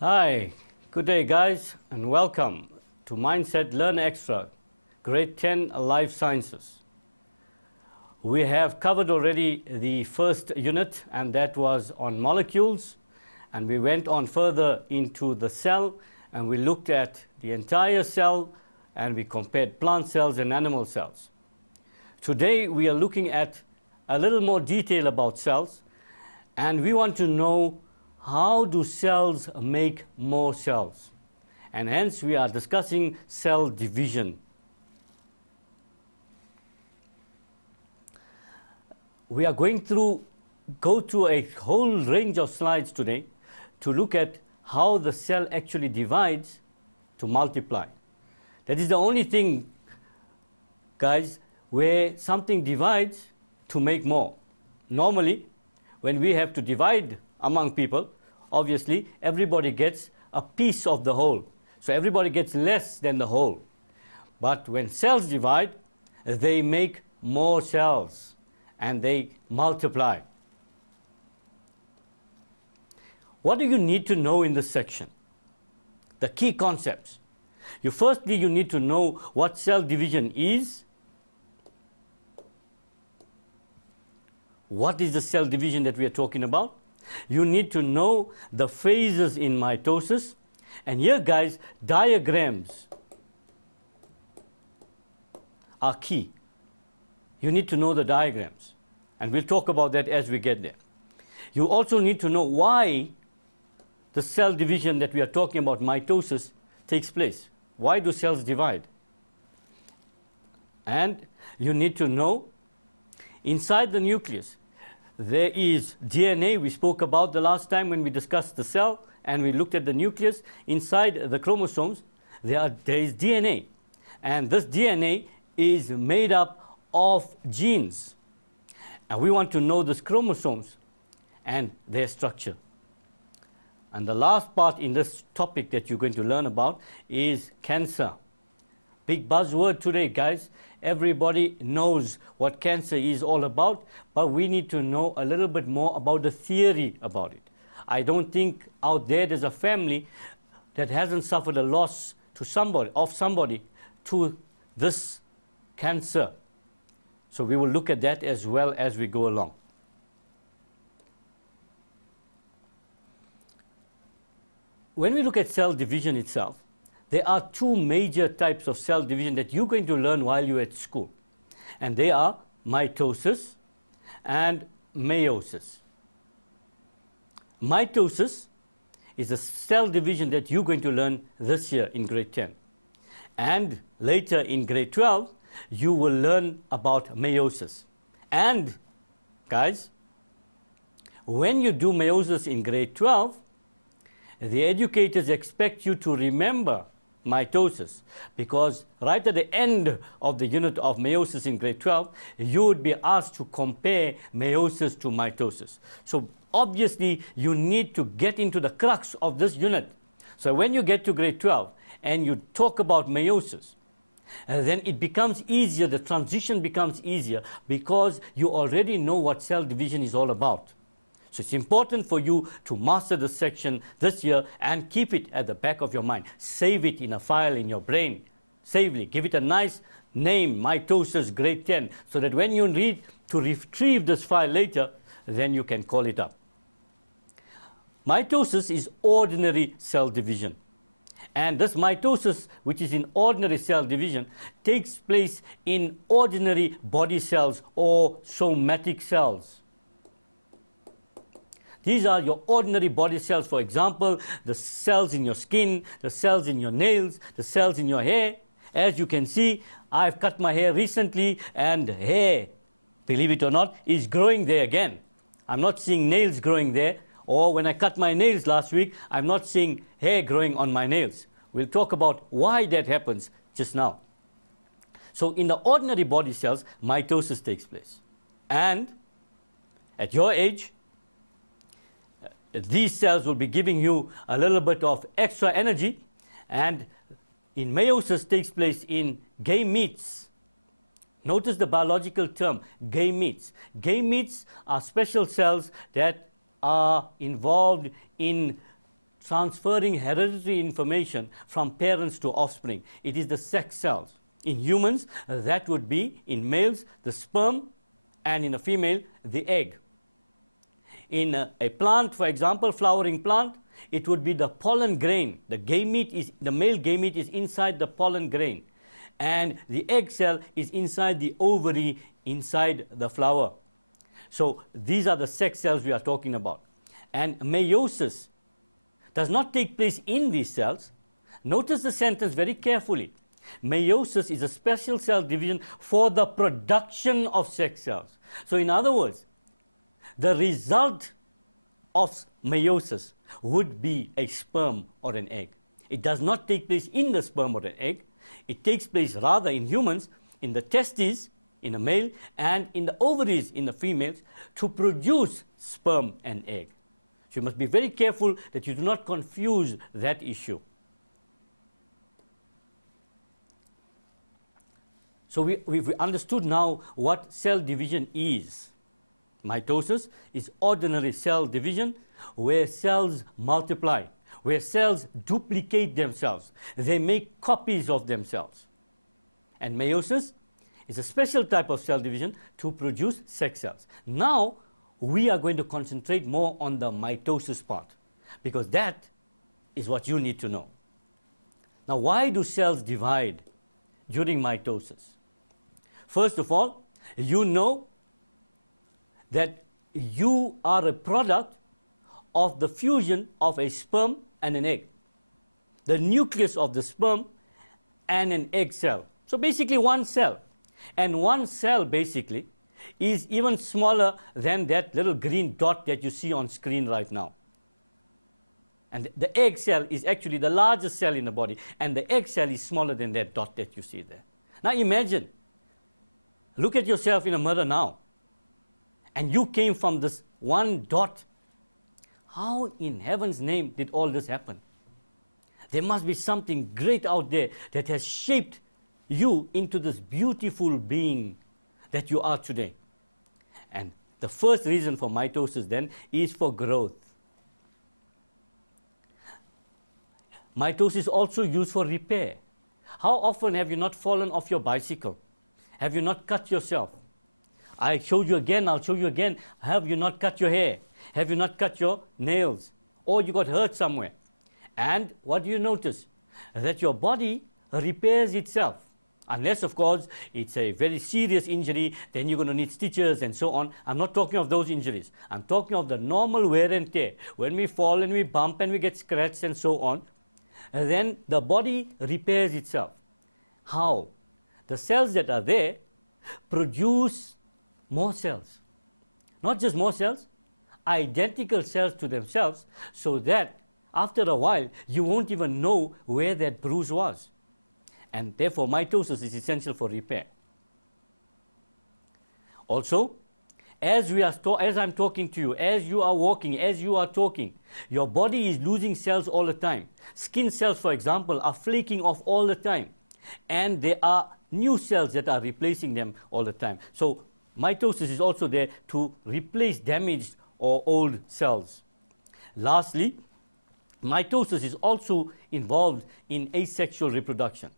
Hi, good day guys, and welcome to Mindset Learn Extra, Grade 10 Life Sciences. We have covered already the first unit, and that was on molecules, and we went on further into the cell, and we looked at the entire cell, and we compared plant cells and animal cells. Today we are looking at a little more detail about cells, and we want to know how do cells make more cells? And hence we are discussing cell division. We are going to go through a whole range of slides today to look at how the cell actually divides to multiply. That is the only thing, guys, where something divides to make more. Normally, when we have to divide among people, obviously, everybody gets a piece of the whole. So everybody gets less than the whole. But when cells divide, they make more cells and they multiply. What do you need to know in this section? The key concepts. Firstly, you need to know what cell division is. What is the cell division that we are talking about? You need to know the phases in mitosis. And here, guys, diagrams are key. You need to know the diagrams. And we'll talk about that as we get there. You also need to know why the cell division that we are talking about, mitosis, takes place. Why do cells divide? And you need to know inside the nucleus, there is DNA. We spoke about the last time when we discussed the cell and we looked at the nucleus. Inside the chromosomes, there is DNA. And this DNA is made up of genes. And we want to know these chromosomes and their structure. And the last part in this topic that you're going to learn about is cancer. Big buzzword today, guys. Everybody knows what cancer is all about, but we need to know a little bit more about the theory about it. I don't think out there's a family that hasn't suffered a loss to somebody to this cancer. So we will look at that as well as we go along. When we look at cell division itself, there are two major types of cell division that you're going to learn while you're at school. And they are mitosis and meiosis. Mitosis is a cell division that you're going to learn this year in grade 10. And later in grade 12, you will learn about meiosis. And, guys, when you do meiosis in grade 12, the educators expect you to remember mitosis, because right at the end of the unit of meiosis in grade 12, you would be asked to compare meiosis to mitosis. So obviously, you need to get into the crux of this unit. So when you get to grade 12 and you talk about meiosis, then it becomes easier, the transition becomes easier, because you already know what cell division is all about. So it's important for you to master this section this year and keep it at the back of your mind. Save it in a file in your brain. Save it. Give it a nice name, mitosis grade 10, so that when you need to retrieve this file later, then you can call it up. Mitosis is ordinary cell division. And this mitosis, which is in ordinary cell division, takes place in ordinary body cells or somatic cells. These are your ordinary body cells. For example, the cells in your skin, the cells in your nails, the cells in your hair. As you can see, I've cut my hair recently, and hair, believe it or not, is growing there again. I'm not seeing nails growing there. Or when I cut my nails last week, I'm not seeing hair growing on my nails. We'll talk about why that happens just now. So in the ordinary body cells, mitosis takes place. And at your age, these cells will be giving you a little bit of extra energy, and in meiosis takes place in gametes. Notice the biological term, gametes. Gametes are special cells that are involved in transferring hereditary information from parents to offspring. It is the sex cells. In humans, that would be, in males, the sperm, and in a female, the egg. In a plant, for example, flowering plant, it would be the pollen grain. The male gamete is inside the pollen grain, and the egg cell is inside the ovary, inside the flower. So these are the sex cells we are talking about. And meiosis does not take place in these cells. Notice the sentence very carefully. Meiosis is a special cell division for the production of sex cells. So in other words, the result of meiosis would be a sperm or an egg. It does not take place in the sperm or an egg. It takes place rather in humans, in the testes, in a male, and in the ovaries in the females, to produce sperm and egg. So you must be very careful that you do not confuse that issue. So we've understood now what cell division is. Mitosis is ordinary cell division where cells multiply, where cells duplicate themselves. They make copies of themselves. And meiosis is a special type of cell division to produce sex cells. Now, we are going to concentrate more on the mitosis part, because that is what you need to know. Now, why do cells divide during mitosis? First of all, you know that you are a product of the fusion of a sperm and an egg. The nucleus of the sperm and an egg cell. So basically one cell. And one cell basically is even smaller than that little green dot that you see on screen right now. And the egg cell is actually the largest cell in the body, and the egg cell is smaller than that dot that you see there. Now imagine, look at yourself in a mirror now, and you came from this one dot. How in heaven's name did all this happen? There must be something great out there that has shaped you into this beautiful being that you are today. And the first reason for mitosis then is for growth. Mitosis is also used for repair. How often have you not fallen off your bicycle? Have you not cut yourself? I showed you again, I'll show you again. Have you not cut your hair? Have you not cut your nails? Or you got hurt somewhere? And what do you notice? That your body repairs itself. Unless, of course, it's a very serious injury, then you're going to need stitches and so on. I'm not talking of those injuries. I'm talking of the normal wear and tear. When we fall and we bump and we get scratched and so on, then the body repairs itself. How? The cells that are there produce more cells. Not just more cells, identical cells to themselves, so that after a while you won't even know where that bruise was. And therefore mitosis is essential for repair. Also, as I'm talking to you, as you are walking, as you are talking, your body is losing cells all the time. Skin cells, for example, are flaking off all the time. And there are new cells that are replacing them all the time. So mitosis is also there to replace damaged or old cells. Lastly, mitosis is also involved in asexual reproduction.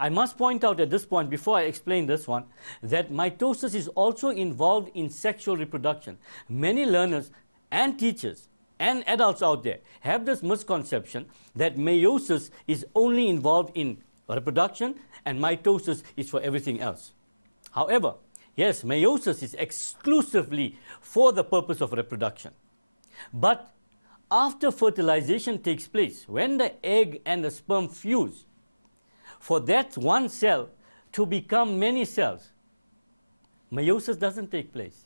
I must point out at this point, before I explain this one, that mitosis is also involved in sexual reproduction. Many learners and teachers and adults out there have this misconception that meiosis is only involved in reproduction and mitosis is for everything else. However, yes, meiosis is exclusively for the purpose of reproduction. But after fertilization takes place, when the egg and the sperm fuse, for that one cell to become many cells, meiosis doesn't take place.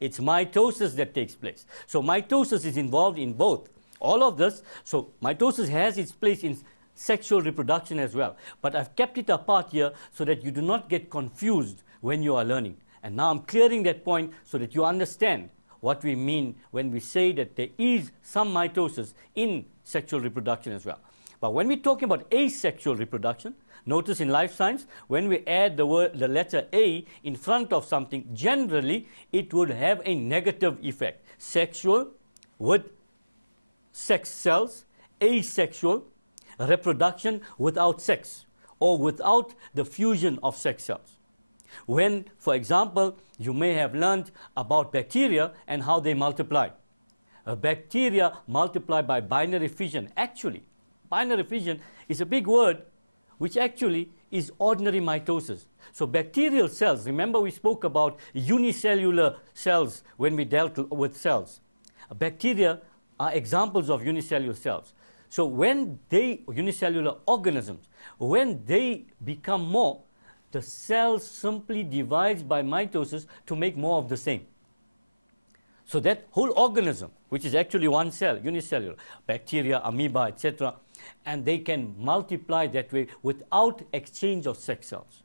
It's mitosis that takes place. So mitosis is involved in both. All of this, so mitosis has its place in sexual reproduction as well. But I've kept it apart here so that you do not get confused when you are learning. And now I'm clearing that point so that you understand what we mean when we say that there is some mitosis in sexual reproduction as well. But when we're talking about asexual reproduction, notice in life science, when we add the letter A in front of something, generally it would have a negative effect. Sexual with sex cells, asexual reproduction without sex or without the fusion of sex cells. When, for example, you may have learned about bacteria and how they multiply. Bacteria multiply by binary fission. Actually, binary fission is a big word which actually is ordinary mitosis. So bacterial cells, remember we spoke about unicellular cells when we dealt with cells. Bacteria are examples of unicellular cells. So when unicellular organisms, when they become more, the cell simply divides by mitosis to make more of the same. So that whole organism, which is actually one cell, unicellular, bacteria, amoeba, etc., and they can multiply that way without exchange of sex cells.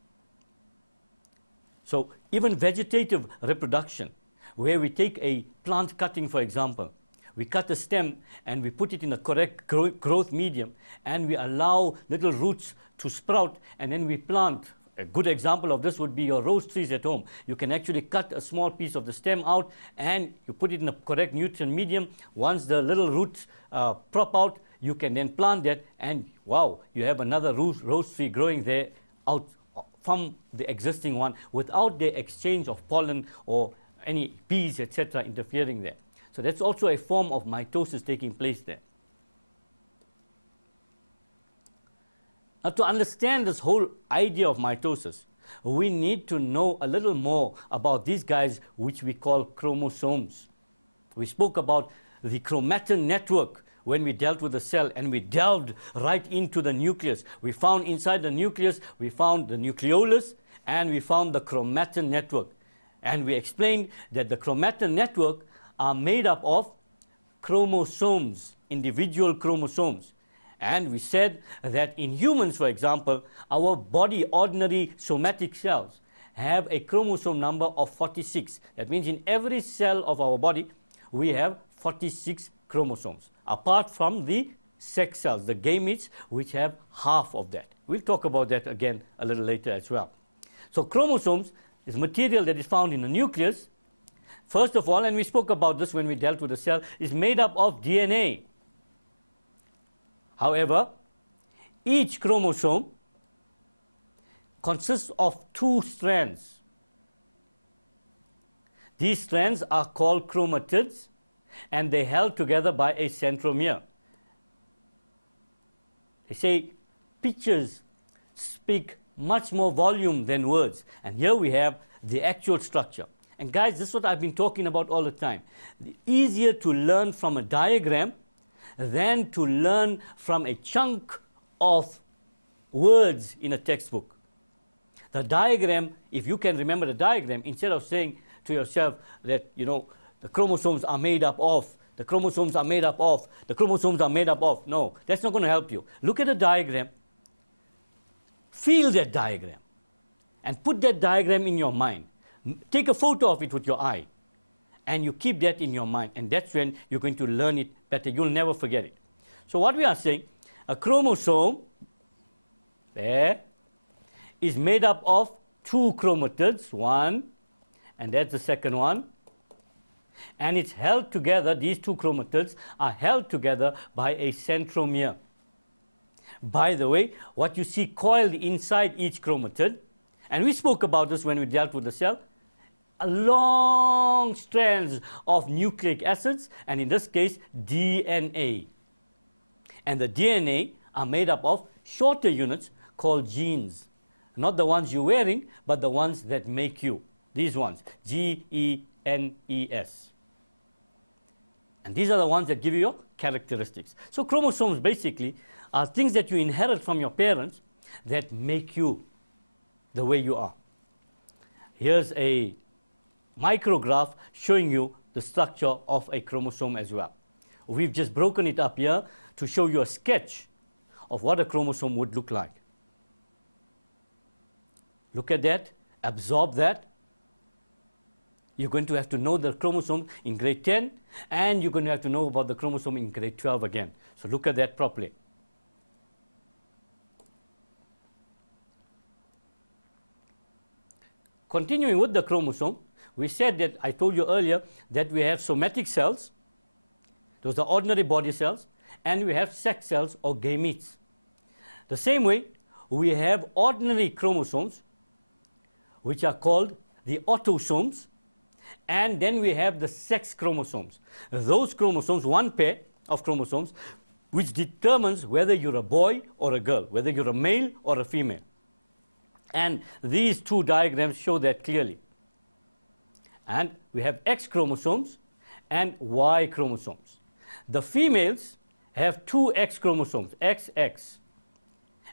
So even vegetative reproduction, where we take a plant cutting, for example, we cut a stem and we put it in a correct growth medium, and we allow little roots to sprout, and then we plant. A good example of this would be your rose trees at home. You can actually cut a small piece of the stem out and you put it in a correct nutrient medium. Once the little roots prop out, you can then plant that, and wow, you have another rose tree growing there out from the existing one without the exchange of pollen or any bees, etc., interfering there. So that's also a form of mitosis taking place there. Now, to understand this whole idea of mitosis, we need to know a little more about these guys which we call chromosomes. We spoke about the chromatin network when we dealt with the cell, and we delved right into the nucleus. We found inside the nucleus, we found the nucleolus, and we found the chromatin network. And we explained that the chromatin network are made up of chromosomes, individual chromosomes. And we said that in humans, for example, our body, ordinary somatic cells, have a chromosome number of 46. That means in every cell of our body, we have 46 chromosomes, apart from the sex cells, the gametes, which have half of that. We'll talk about that again a little later as well. So chromosomes is material that is found in the nucleus. First of all, and we spoke about this when we dealt with the cell, is made up of DNA. However, each chromosome consists of 2 strands. These strands are called chromatids, and they're held together by a centromere. They say pictures speak much more volume than words. And here we have the actual structure. And guys, this is what I've been talking about all the time. Easier to learn from a diagram than to learn from a chunk of words in a textbook. The diagram, if you can remember the diagram, instead of saying to yourself that, you know, the chromosomes are made up of, the chromosomes are made up of, the chromosomes are made up of. No, that's not going to help you. Look at the diagram, feel that diagram, and put that diagram in your mind. Take a photo of it with your eye, and you keep that in your mind, and that's when you're going to learn it better. You'll never forget it. So what we are saying, a chromosome there is made up of 2 chromatids, one, and that's the second one. And it's held together, these 2 chromatids are held together by a centromere. By the way, what you see coiled inside each chromatid, and we spoke about this when we dealt with the cell, a long strands of nucleic acids, and in this case, DNA. And the DNA are made up of shorter units called genes. Not the ones you're wearing, but the ones that make you. These ones, Genes. And these are the ones that give you your characteristics. So chromosomes basically are things that you inherit from your parents that make you the way you are. Here's a micrograph showing you the structure of a chromosome as well. We've just broken it up here to show you a sketch of what a chromosome would look like. Look at that, absorb that. You're going to have to know the chromosome in grade 10, and you're going to have to know about the chromosome in grade 12 again. So look at that properly. Continuing with the chromosome, we said that, I told you earlier, that we have somatic cells. Those are ordinary body cells. and we have sex cells or gametes. The same way, we have ordinary chromosomes, which are called the autosomes, and then we have the sex chromosomes. Those chromosomes, one pair of chromosomes, which determines whether you're a boy or a girl, whether you're a male or a female. And these two diagrams show that clearly. And we have X chromosomes and Y chromosomes. The females have two X chromosomes, XX,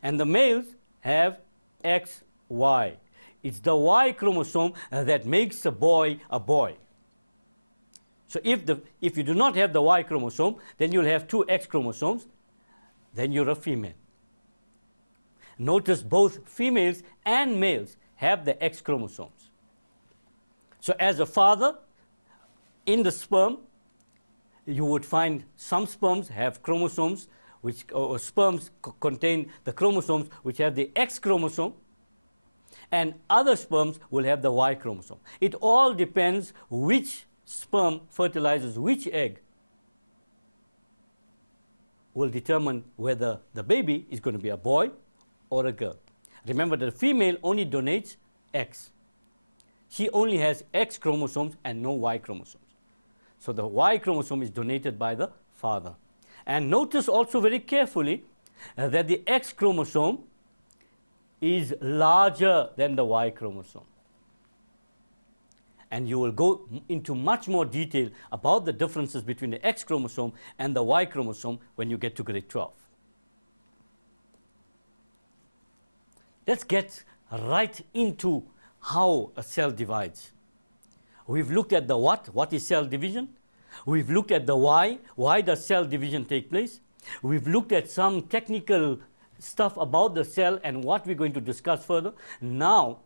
and the males have XY. It's the Y chromosome that makes a boy a boy. So if you do not have the Y chromosome, then you'll have two X chromosomes, then you're a female. Notice both females and males have the X chromosomes. So as a father, in the sperm, you would find some sperms have chromosomes, or sperms contain the chromosomes which have the X chromosome, and other sperms will have the Y chromosome. It all depends which sperm fertilizes which egg will determine whether the baby is going to be a boy or a girl. Remember, the female only donates X. She only has X chromosomes and no Y chromosomes. So the Y chromosome is donated by the father. And notice also very carefully that the X chromosome is larger than the Y chromosome. And you will go into much more detail about the differences between the X chromosome and the Y chromosome when you get to grade 12. Let's get right into how a cell divides. We've looked at the what is cell division? We've looked at the why does cell division take place? We've looked at some technical stuff about the cell and what we're going to discuss further. Now,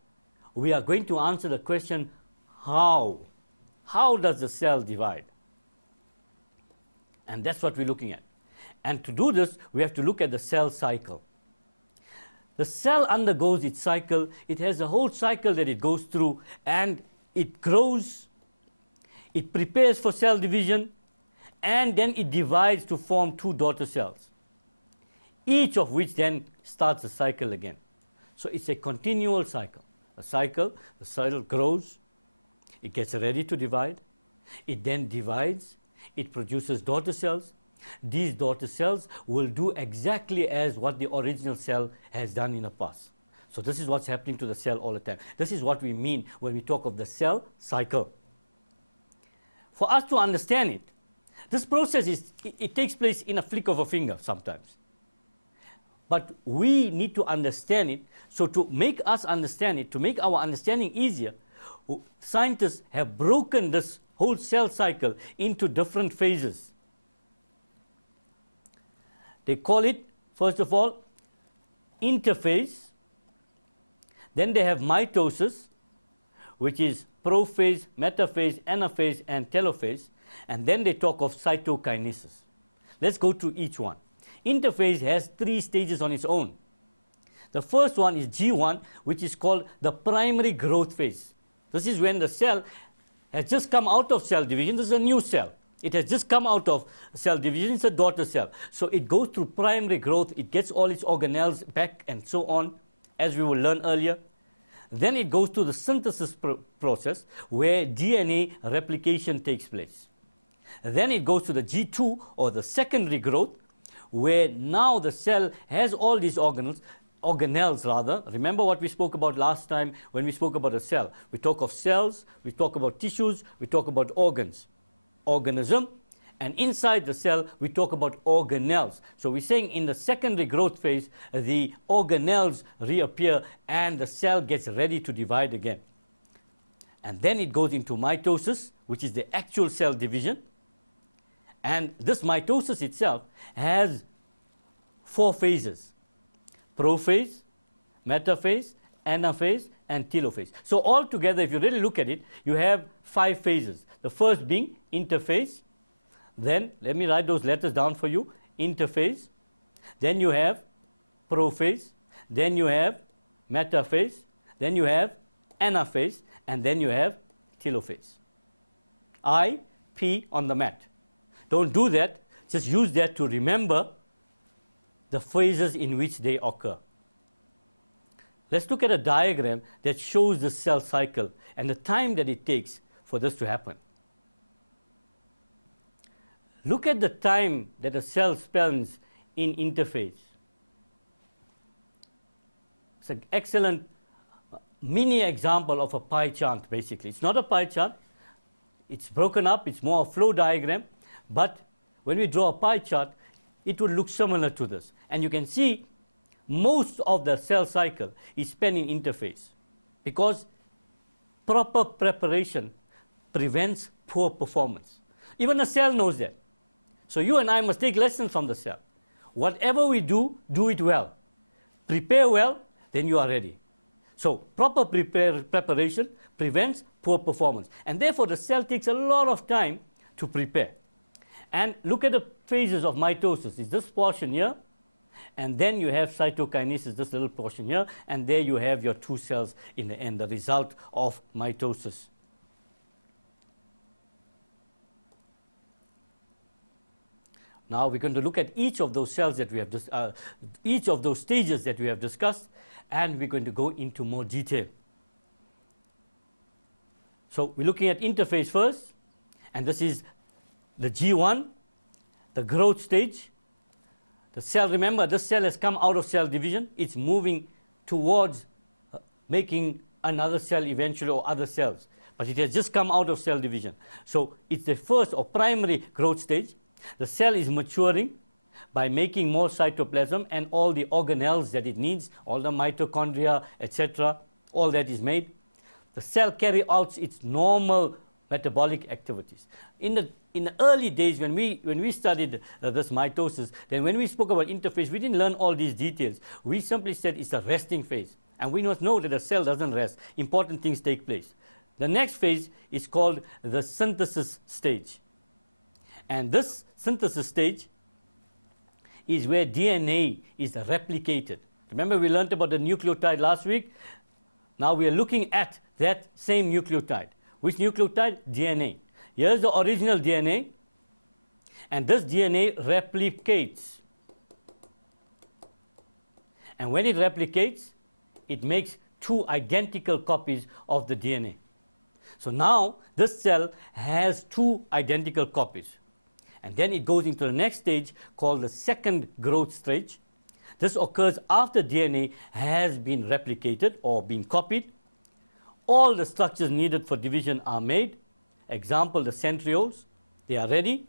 we are going to answer the question, how? How does the cell divide? And that's what we're looking at. And to do this, we have to look at the cell cycle. The cell undergoes its cycle. It has a whole cycle that it goes through, and it grows, it prepares for cell division, and then it divides to form two daughter cells, each of which then starts the cycle again. So it's a continual cycle. A cycle, the cell grows, it gets ready to divide, it then divides, it produces daughter cells. These daughter cells will do exactly as what the original cell has done in the past. So this is what's happening to the cell all the time. This is what we mean when we talk of the cell cycle. For us to understand it, this process it takes place in a flick of a finger sometimes. But we need to understand it. So to make us understand it, to make our understanding easier, scientists have broken this whole cell cycle into different phases. They call it, first of all, interphase. Then they have mitosis, which is prophase, metaphase, anaphase, and telophase. And then they talk of cytokinesis. Let's go to each one. Interphase has 3 stages on its own. The first one is G1, which is called the primary growth phase. This is when the cell has just come out of cell division. This is a new cell. It has just come out of cell division. It's a daughter cell. So it goes through primary growth. It gets all its organelles back and so on, as we will learn earlier. Then it goes to the synthesis process, where DNA replication takes place. Then it goes to the G2, or the secondary growth, where now the cell has all these organelles rather. Remember what we spoke about last time when we spoke about a cell. We talk of cells, we talk about tissues, we talk about organs. Organism, and inside the cell we talk about organelles. So we're saying in the secondary growth phase the organelles reappear and the cell gets ready to divide again. And then it goes into mitosis, which is the actual cell division. And this mitosis itself has 4 phases: prophase, metaphase, anaphase, and telophase. So altogether, if you really look at it, you have 5 phases. The first being interphase. Then, let me write those letters down for you. Interphase. Then you have prophase. Then you have metaphase. Then you have anaphase. And then you have telophase. I, P on the mat. Don't do that. just use that to remember the phases in which they occur. Let's look at a diagram that shows the cell cycle and the time that it takes for this to happen. Look at the time that a cell spends in interphase. It's an excellent mini example of a pie chart, basically. It's not a pie chart. It's broken up. It's more a flow diagram. But when we draw a pie chart, it will look similar to this. And you can see most of the cell cycle is spent in interphase because proper preparation prevents poor performance. Even a cell knows that. So you and I must take lessons from the cell. Whatever we do, do it well. Prepare well, then you are ready. So proper preparation prevents poor performance. And therefore, the cell takes a lot of time to prepare. And look at the phases of mitosis. It's this portion here. And then you have cytokinesis, this little portion here. And there you have your two cells in the end, the result of mitosis. Now we're going to look at each of those cells that we have, each of those stages that we have discussed, and we're going to go into more detail. So we're looking at interphase first, and this is the G1, the growth stage. The cell, remember, this cell has come out of cell division. It's moving towards making another cell eventually, or other cells. But it has just come out of cell division. So it's the first or primary growth stage. The cell is maturing by making more cytoplasm and all the organelles that it needs, all the mitochondria, etc. All that is made. The cell carries out its normal metabolic activities. In the early days, when we studied this mitosis, then when we spoke about interphase, we didn't learn all these details. We simply said it's a resting phase. And we must know that the cell doesn't rest. Important things take place. The next phase is called the synthesis stage. And this synthesis stage is where DNA is replicated. Remember, we learned about the nucleotide last week. Now we are looking at that same nucleotide. Which nucleotide? DNA. Here's the original DNA. And this DNA replicates. And when it replicates, it makes two identical copies of the DNA. So now this cell has two identical copies. And then it goes into the next stage called the second growth stage. This occurs after DNA has been replicated or been copied. All the structures needed for division are made. Example, the centrioles, they are ready.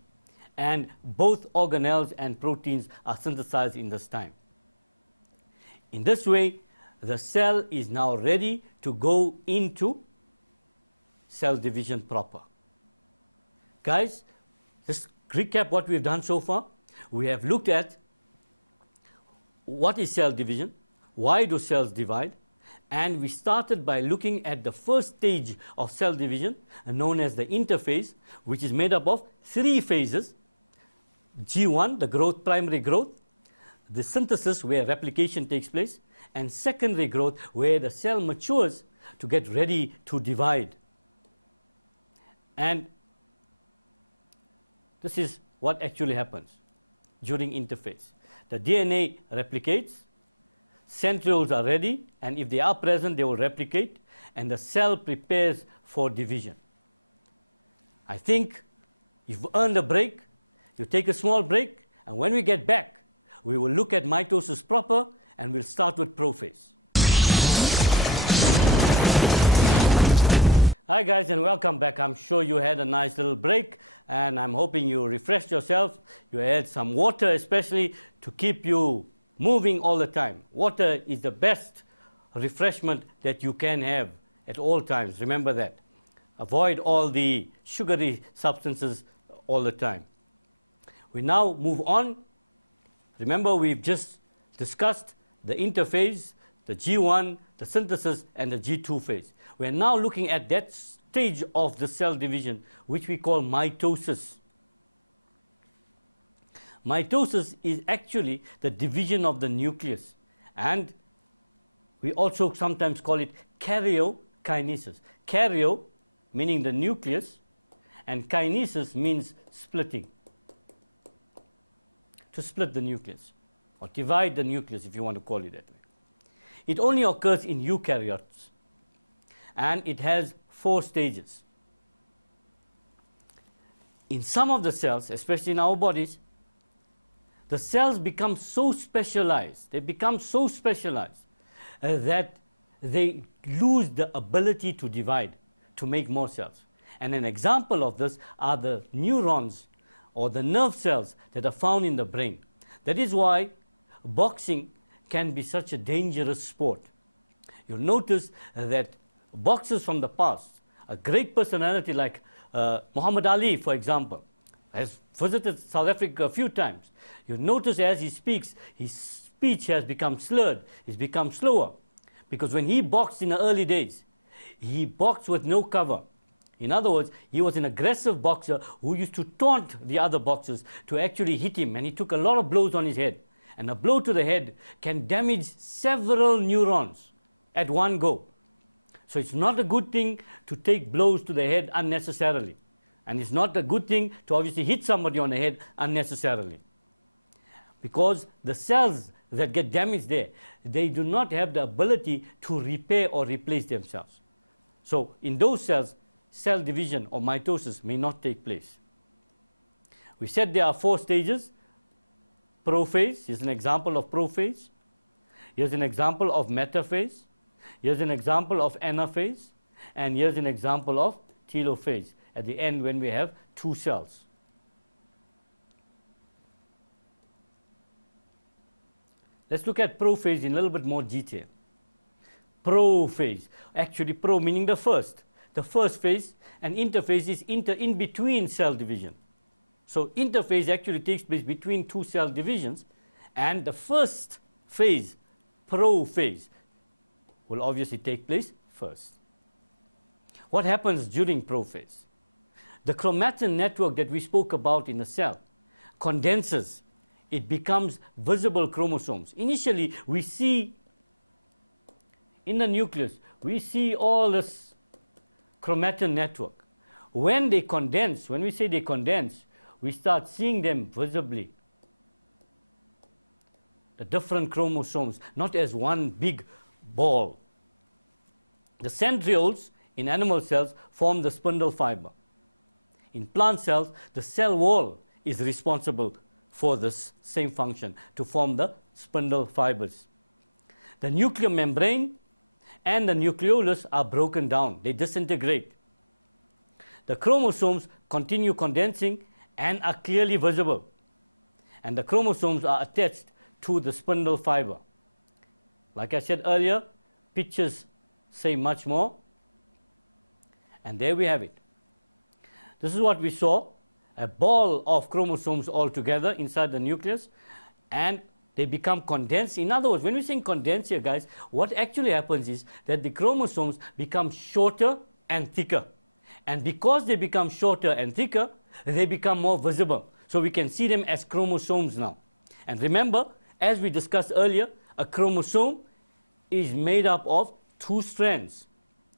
And both organelles and proteins are synthesized in this time. In this way, the cell is now ready to go into cell division proper. Guys, just recap what we've done so far. We have looked at what is cell division, why do cells divide, and we started by looking at the first stage of cell division, known as the interphase, which is made up of three phases. G1, the growth, primary growth, the synthesis, where replication takes place, and secondary growth, where the cell matures to get ready to divide. And this is what actually happens during interphase. The DNA replicates, centrioles are ready, and if they are present, they will replicate, and the cell prepares for division. I think you've earned a break. You take a small break, and when we get back, we will look at mitosis proper, and we'll start with prophase. Hi guys, and welcome back. I'm sure you had a nice little break, and I'm hoping you refreshed yourself. You had some water, especially to keep you moving all the time. Water is the best refreshment that you can have at all times. Remember that. Avoid all the sugary substances all the time. We now move on. Remember, we've just discussed the interphase, the G1, the synthesis, and the G2 phase. We're now looking at that stage of the cell division, which we call mitosis. Mitosis is actually the division of the nucleus, and we also sometimes call it karyokinesis. Karyo meaning the nucleus, and kinesis means splitting. to split the nucleus, or divide the nucleus if you want to call it that way. It only occurs in eukaryotes, and it has 4 stages. In some of the cells, especially in our bodies, the cells become so specialized, that they lose the ability to divide, to make more cells. And an example of this are the neurons or the nerve cells that are found in the brain. That is why boxing can be such a dangerous sport. You'll notice that boxers from the past, a great personality like Muhammad Ali, for example, has visited South Africa a few times. You'll notice as he speaks, his speech has become slurred, he's become slower. Because when he boxed in the early days, he boxed with no cover. In other words, he was an aggressive boxer who used to taunt the other boxers to actually hit him, and he took a lot of blows on his head. And a blow to the head can damage several neurons at one go. So it's not a good thing to take blows to the head unnecessarily. And it's not a good thing to obviously hit somebody on the head unnecessarily. Because the cells that get damaged there, they do not have the ability to repair or replace themselves. So in those cells, cell division or mitosis may not take place. We said there are 4 stages. Prophase, here's an example of prophase. Here's an example of metaphase. Here's an example of anaphase. And here's an example of telophase at the end when we have 2 cells. Let's look at prophase in a little bit more detail. Prophase, actually pro meaning the first phase, and interphase is in between cell division. So interphase actually takes place between 2 cell divisions, and the first phase, prophase, will obviously take place first. What happens during prophase? The chromatin network that we spoke about in the cell condenses. It becomes visible chromosomes. Initially, we see in the nucleus, we see all this chromatin network. When they condense, when we say they condense, we start seeing them visibly. The different chromosomes, not as one big ball. The centrioles in animal cells form the spindle fiber. In plant cells, the cell wall is responsible for this same function, to form the spindle fibers. The nuclear membrane and the nucleolus are broken down. They disintegrate. The chromosomes continue condensing and are clearly visible. And the chromosomes are attached to the spindle fiber. Like I said earlier, pictures say much more. And there we have it. This is what we saw. A ball of chromosomes all together inside the nucleus, and they become condensed. In other words, when we say condensed here, guys, what actually happens is that the chromosomes become shorter and thicker. And because they become shorter and thicker, they become more visible. So we can see them as chromosomes now. And remember, as we discussed earlier, a chromosome is made up of 2 strands,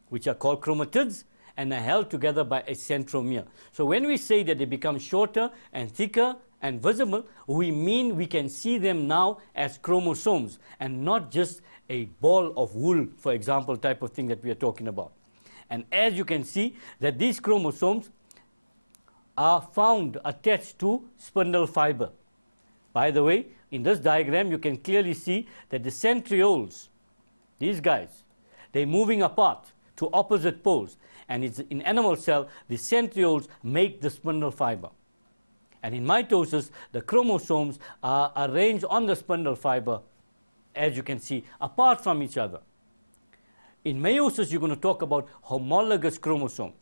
which are called chromatids, and are held together by a centromere. So when we say that they become shorter and thicker and visible, we mean we can see them now as chromosomes and not just a ball of wool, for example, type of thing that we are talking about. And as you can see that these chromosomes are found attached to spindle fiber. By the way, in this diagram, you can clearly see that the centrioles, these guys, they're moving apart to opposite poles. And it's in animal cell, the centrioles make the spindle fiber. And in mitosis, the chromosomes are arranged on the spindle fiber, as you can see, apart from each other. In meiosis, you're going to talk about homologous chromosomes.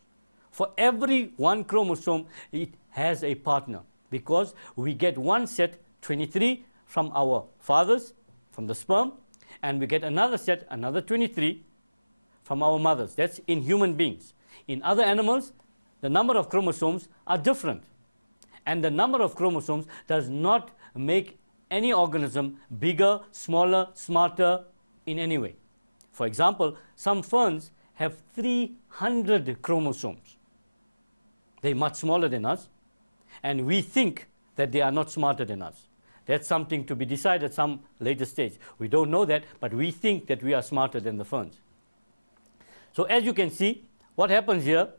For every one chromosome, it has a partner, because we get one set, 23, from our fathers, from the sperm, and we get another set, another 23, from our mothers. That's in human beings. In other animals, the number of chromosomes are different. And the number of chromosomes does not make any organism bigger, smaller, smarter in any way. For example, some ferns have 300 chromosomes. They're much smaller than us, and we think that they are not smarter than us. That's something to be decided at some later stage. We don't know that, but we think that we are smarter than the ferns. So as you can see, what happens here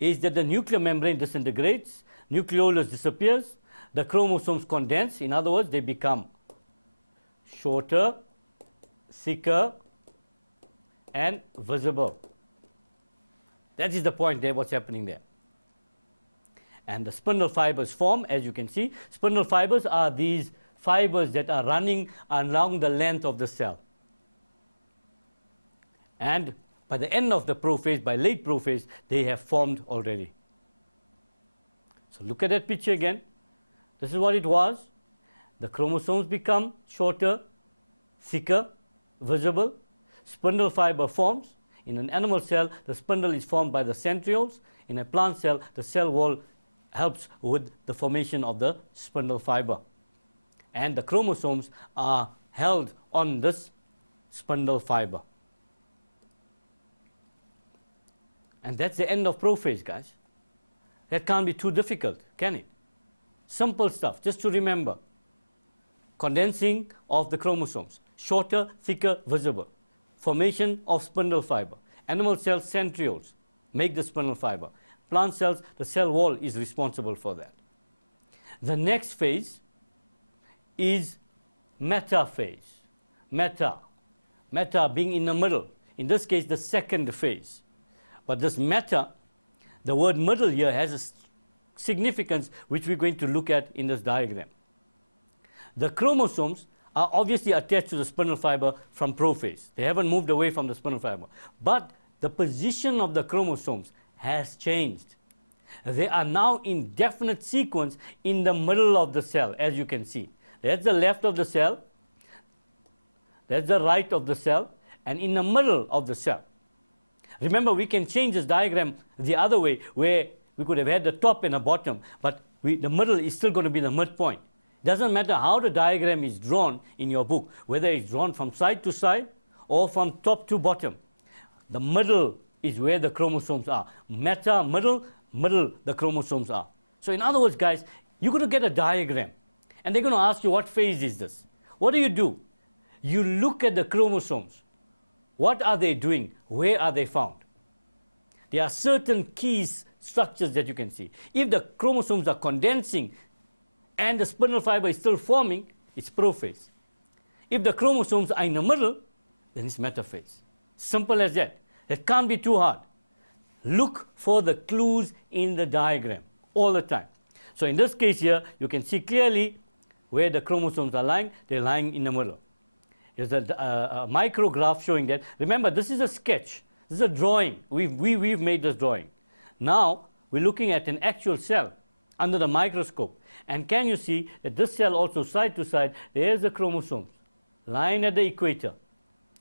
is that the nuclear membrane disintegrates, nucleolus disappears, the chromosomes condense. In other words, they become shorter, thicker, and visible. That is the point there, what's happening there. And the spindle fibers form, as you can see. Spindle fibers are these fibers that are running along the length of the cell. And by the end of the prophase, by late prophase, they have formed already. So look at that picture again. This is what it was. The chromosomes become shorter, thicker, visible. Spindle fiber forms. In an animal cell, the spindle is formed by the centrioles. In a plant cell, the cell wall helps with the formation of the spindle fiber. And the chromosomes are held on this spindle fiber. And that's the end of prophase, guys. That can't be too difficult, can it? Simple stuff, just to remember. Condensing of the chromosomes. Shorter, thicker, visible. Formation of spindle fiber. Animal cells, centrioles, make the spindle fiber. Plant cells, the cell wall is responsible for that. The next phase is metaphase. Meta being in the middle. In this case, the second phase. But this meta, the word middle here has a significance which we're going to look at in this diagram. The chromosomes are obviously attached to the spindle fiber from prophase. They haven't moved away from the spindle fiber. But the position of the chromosomes has changed. They are now in definite sequence in the middle of the cell, as you can see. That's the left of the cell, that's the right of the cell, and in the middle of the cell. Remember, we can change this diagram the other way, where we could have had the top and a bottom, but the middle is still going to be the midpoint. Doesn't matter how the diagram is drawn in your book, whether it's drawn from side to side or from top to bottom. The middle is where the chromosomes are. Meta, middle, the chromosomes are. So in other words, guys, you're going to get a diagram, and they're going to ask you, what phase is this? What do? You look at the chromosomes. What are they doing? Where are they found? There are certain key structures that you can see. If the chromosomes are condensing and the spindle fiber is still forming, it's prophase. If the chromosomes are in the middle, then it's metaphase. Simple as that. That can't be too hard. Look for the clues in the diagram all the time. So in this case here, you can see clearly where the chromosomes are lying. They're lying in the middle. There's a micrograph showing that. Remember, this is a sketch. This is a drawing. We've made this drawing. Now, we're looking at an actual cell under the microscope. And can you see that this cell also side to side, there's the chromosomes lying at the equator.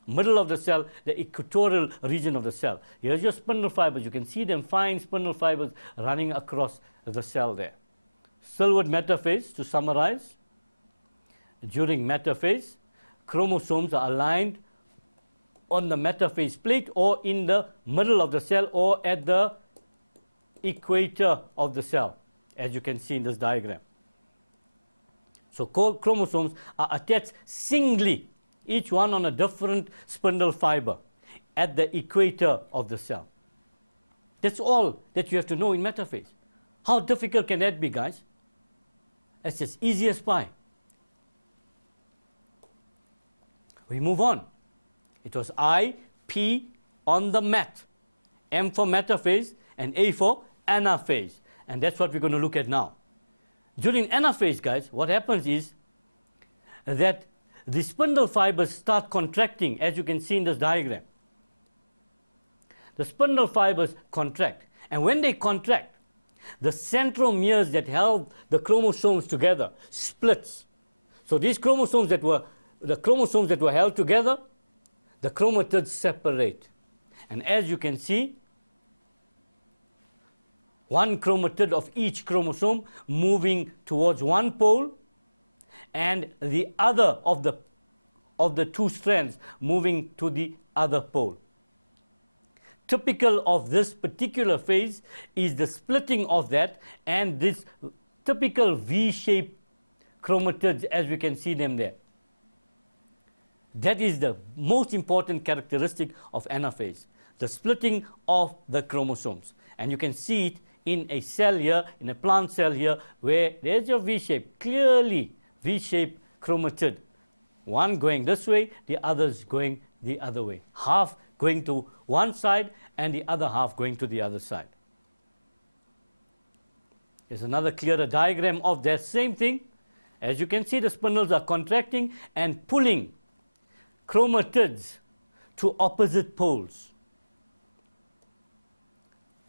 Middle of the cell, the equatorial region of the cell. Here's your spindle fibers. You can see them, fine spindle fibers running across the cell there. Still with metaphase, to summarize. During metaphase, chromosomes are aligned on the metaphase plate or in the middle of the cell or at the equator of the cell, as you can see in this diagram. So chromosomes are attached singly, each one on a different spindle fiber at the equator of the cell. That's all that you have to know in metaphase. How difficult can that be, guys? It's just easy as pie. We move on. It was I, P on the mat. M for metaphase and A for anaphase. And that's what we're going to look at now. During anaphase, guys, what happens is that the spindle fibers start contracting, as you can see in this diagram. The spindle fibers contract. And when they contract, the centromeres that held the chromosomes together splits. So these chromosomes that were held together, the chromatids separate. And as you can see, one chromatid of each chromosome moving towards one pole, and the other of the two strands moving to the other pole. Typical of this particular phase is the splitting of that, and this typical V-shaped chromatids as we can see them there. That is the most important characteristic of anaphase, the splitting of the chromosomes. And you can see it in a cell here, in a plant cell here, where there's your V-shape, clearly V-shaped chromatid. One going this way, the others going the other way. Half going to one side and the other half going to the other side. Here's another clearer diagram of that same thing. As you can see, the spindles are contracting and pulling chromatids to opposite poles.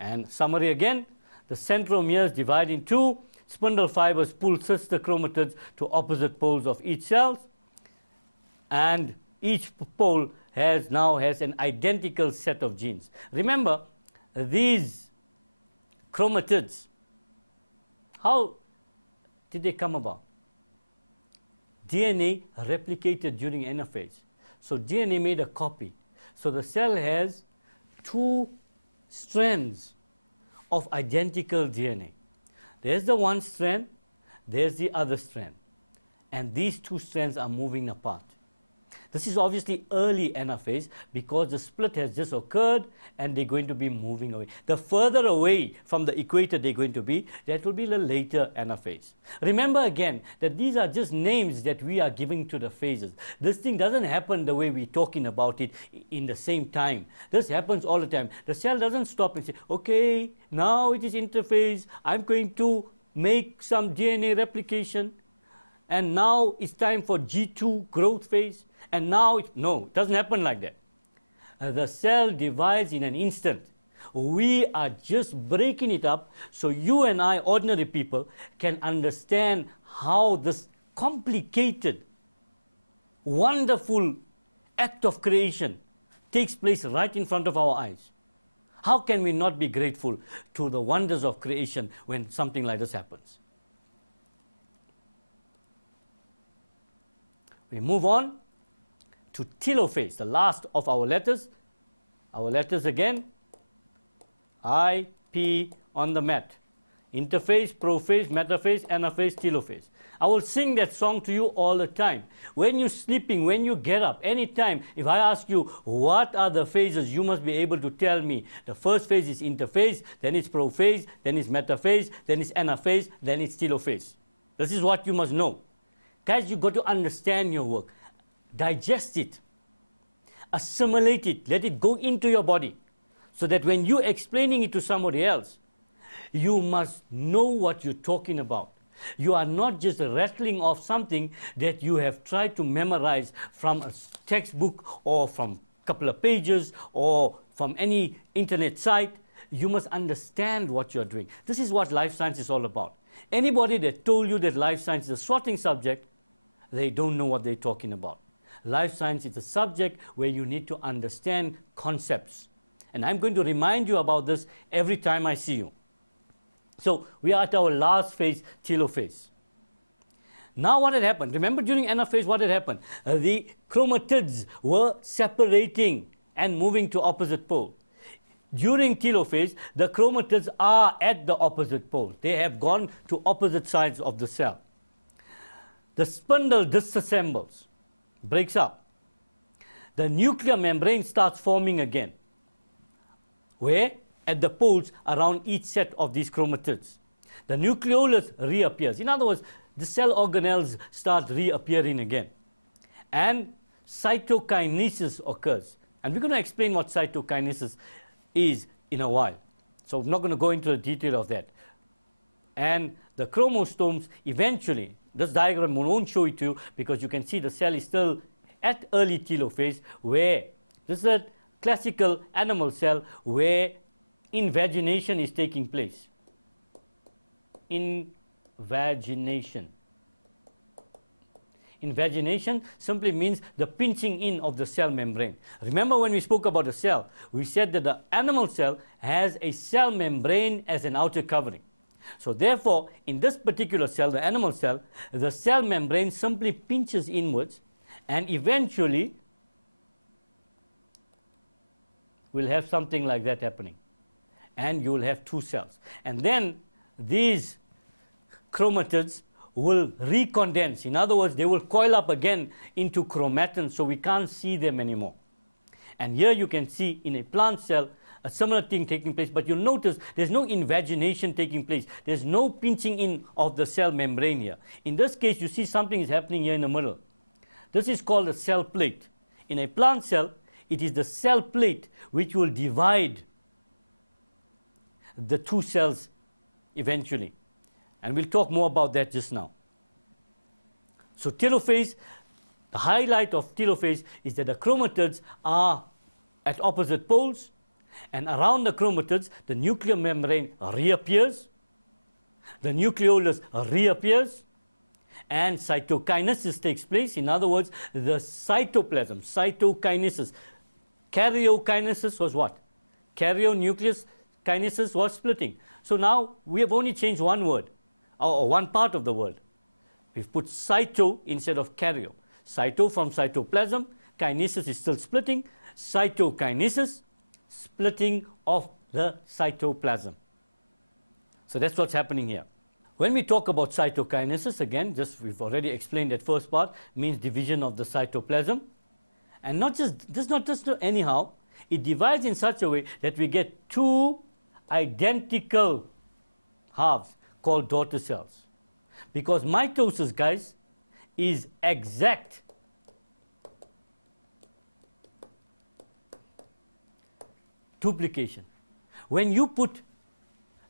And summary again, the centromeres divide in two. Spindle fibers pull sister chromatids to opposite poles of each cell. And each pole now has an identical set of genes. Remember, these chromatids, how did they come about? DNA replicated during anaphase. So DNA made a copy. So the cell has two strands of identical DNA. There's the one strand, there's the other strand. And these two strands are moving apart. This is obviously early anaphase because the split has just occurred and they're going to be moving away. The further away from the equator they're going to be, that will be the later anaphase. Remember again that these are just names that we are giving to the phases. This thing doesn't happen the way we're talking about it in the same time. This happens all the time. The cell doesn't stop and say, okay, now it is interphase. I'm going to make some DNA replication. And now it's time for G2 growth phase. And now, no, it doesn't happen like that. The cell divides in an instant. We are just breaking it up so you and I, ordinary people, can understand how this complicated, wonderful act of creation takes place right in front of our eyes. How can we not be grateful to the wonders of creation when something like this happens? We move on to telophase, the last of our letters. Our letters again, I, P on the mat. Interphase, prophase, metaphase, anaphase, telophase. I will sing that song to you all the time. When you're sleeping, when you get up, anytime, if I ask you, what are the phases, you must be able to tell me. The first phase is interphase, then it's prophase, then it's metaphase, then it's anaphase, then it's telophase. This is what you must know. Guys, you've got to understand your work. Digest it, assimilate it, let it go into your body, so that when you're explaining it to somebody else, you must know what you're talking about. You are not just rattling off something that you have tried to memorize from a textbook or from a couple of pages or from any internet site. You must understand what you're doing. This is what life science is all about. Anybody that told you that life science is a sorting subject, they don't know what they're talking about. Life science is a subject where you need to understand concepts. And I'm going to remind you about this every time I see you. So we are at our last phase, telophase. Now what had happened? Remember during anaphase what had happened? The chromatids were separating and moving to opposite pole. During telophase, the chromatids are at the opposite pole. They have gone to opposite sides of the cell. The spindle disassembles, breaks up. The nuclear membrane starts forming again, where at the poles around each set of these chromatids. The nucleolus reappears. In other words, the cell organelles start reappearing again. And cytokinesis occurs. And we're going to explain what cytokinesis is in a while. So I'm not going to go into the detail of that. And the chromosomes eventually, this diagram won't show it to you because you can see the cell is still at early telophase, where this is a classical animal cell where invagination is taking place. Invagination. Invagination simply means the pinching in of the cell membrane. Remember when we spoke about the cell, we said that the animal cell has a cell membrane as an outer covering. So therefore, in this particular cell, the animal cell, the cell membrane simply pinches inwards and eventually we'll have something like that happening. And you will have two cells. And then these chromatids will recondense. In other words, they will coil up again into chromatin, so we can't see them anymore. And here you can see in a plant cell a similar thing taking place, but you'll notice there's no invagination taking place. There's no pinching in of the cell membrane here. In this case, you see something is happening here in the middle. This is called a cell plate. In a plant cell, it is the cell plate which will divide the two cells eventually. And we'll talk more about that just now. So telophase, the highlight of telophase is that the chromatids are at opposite poles, and around the chromatids, the nuclear membrane reappears, the nucleolus reappears, and cytokinesis takes place. In other words, the cytoplasm, cytokinesis. Karyokinesis was what? Karyonucleus kinesis was splitting. So now we have only changed one word, or one part of the word. We've put cyto instead of karyo. Cyto from cytoplasm, kinesis is still splitting, cytokinesis, splitting of the cytoplasm. So that's what's happening here. When we talk about cytokinesis, again, just we've already explained that first part, means division of the cytoplasm. And not just anyhow, it divides in such a way that we get two identical halves called daughter cells. Because mitosis, guys, is exact duplication. When you put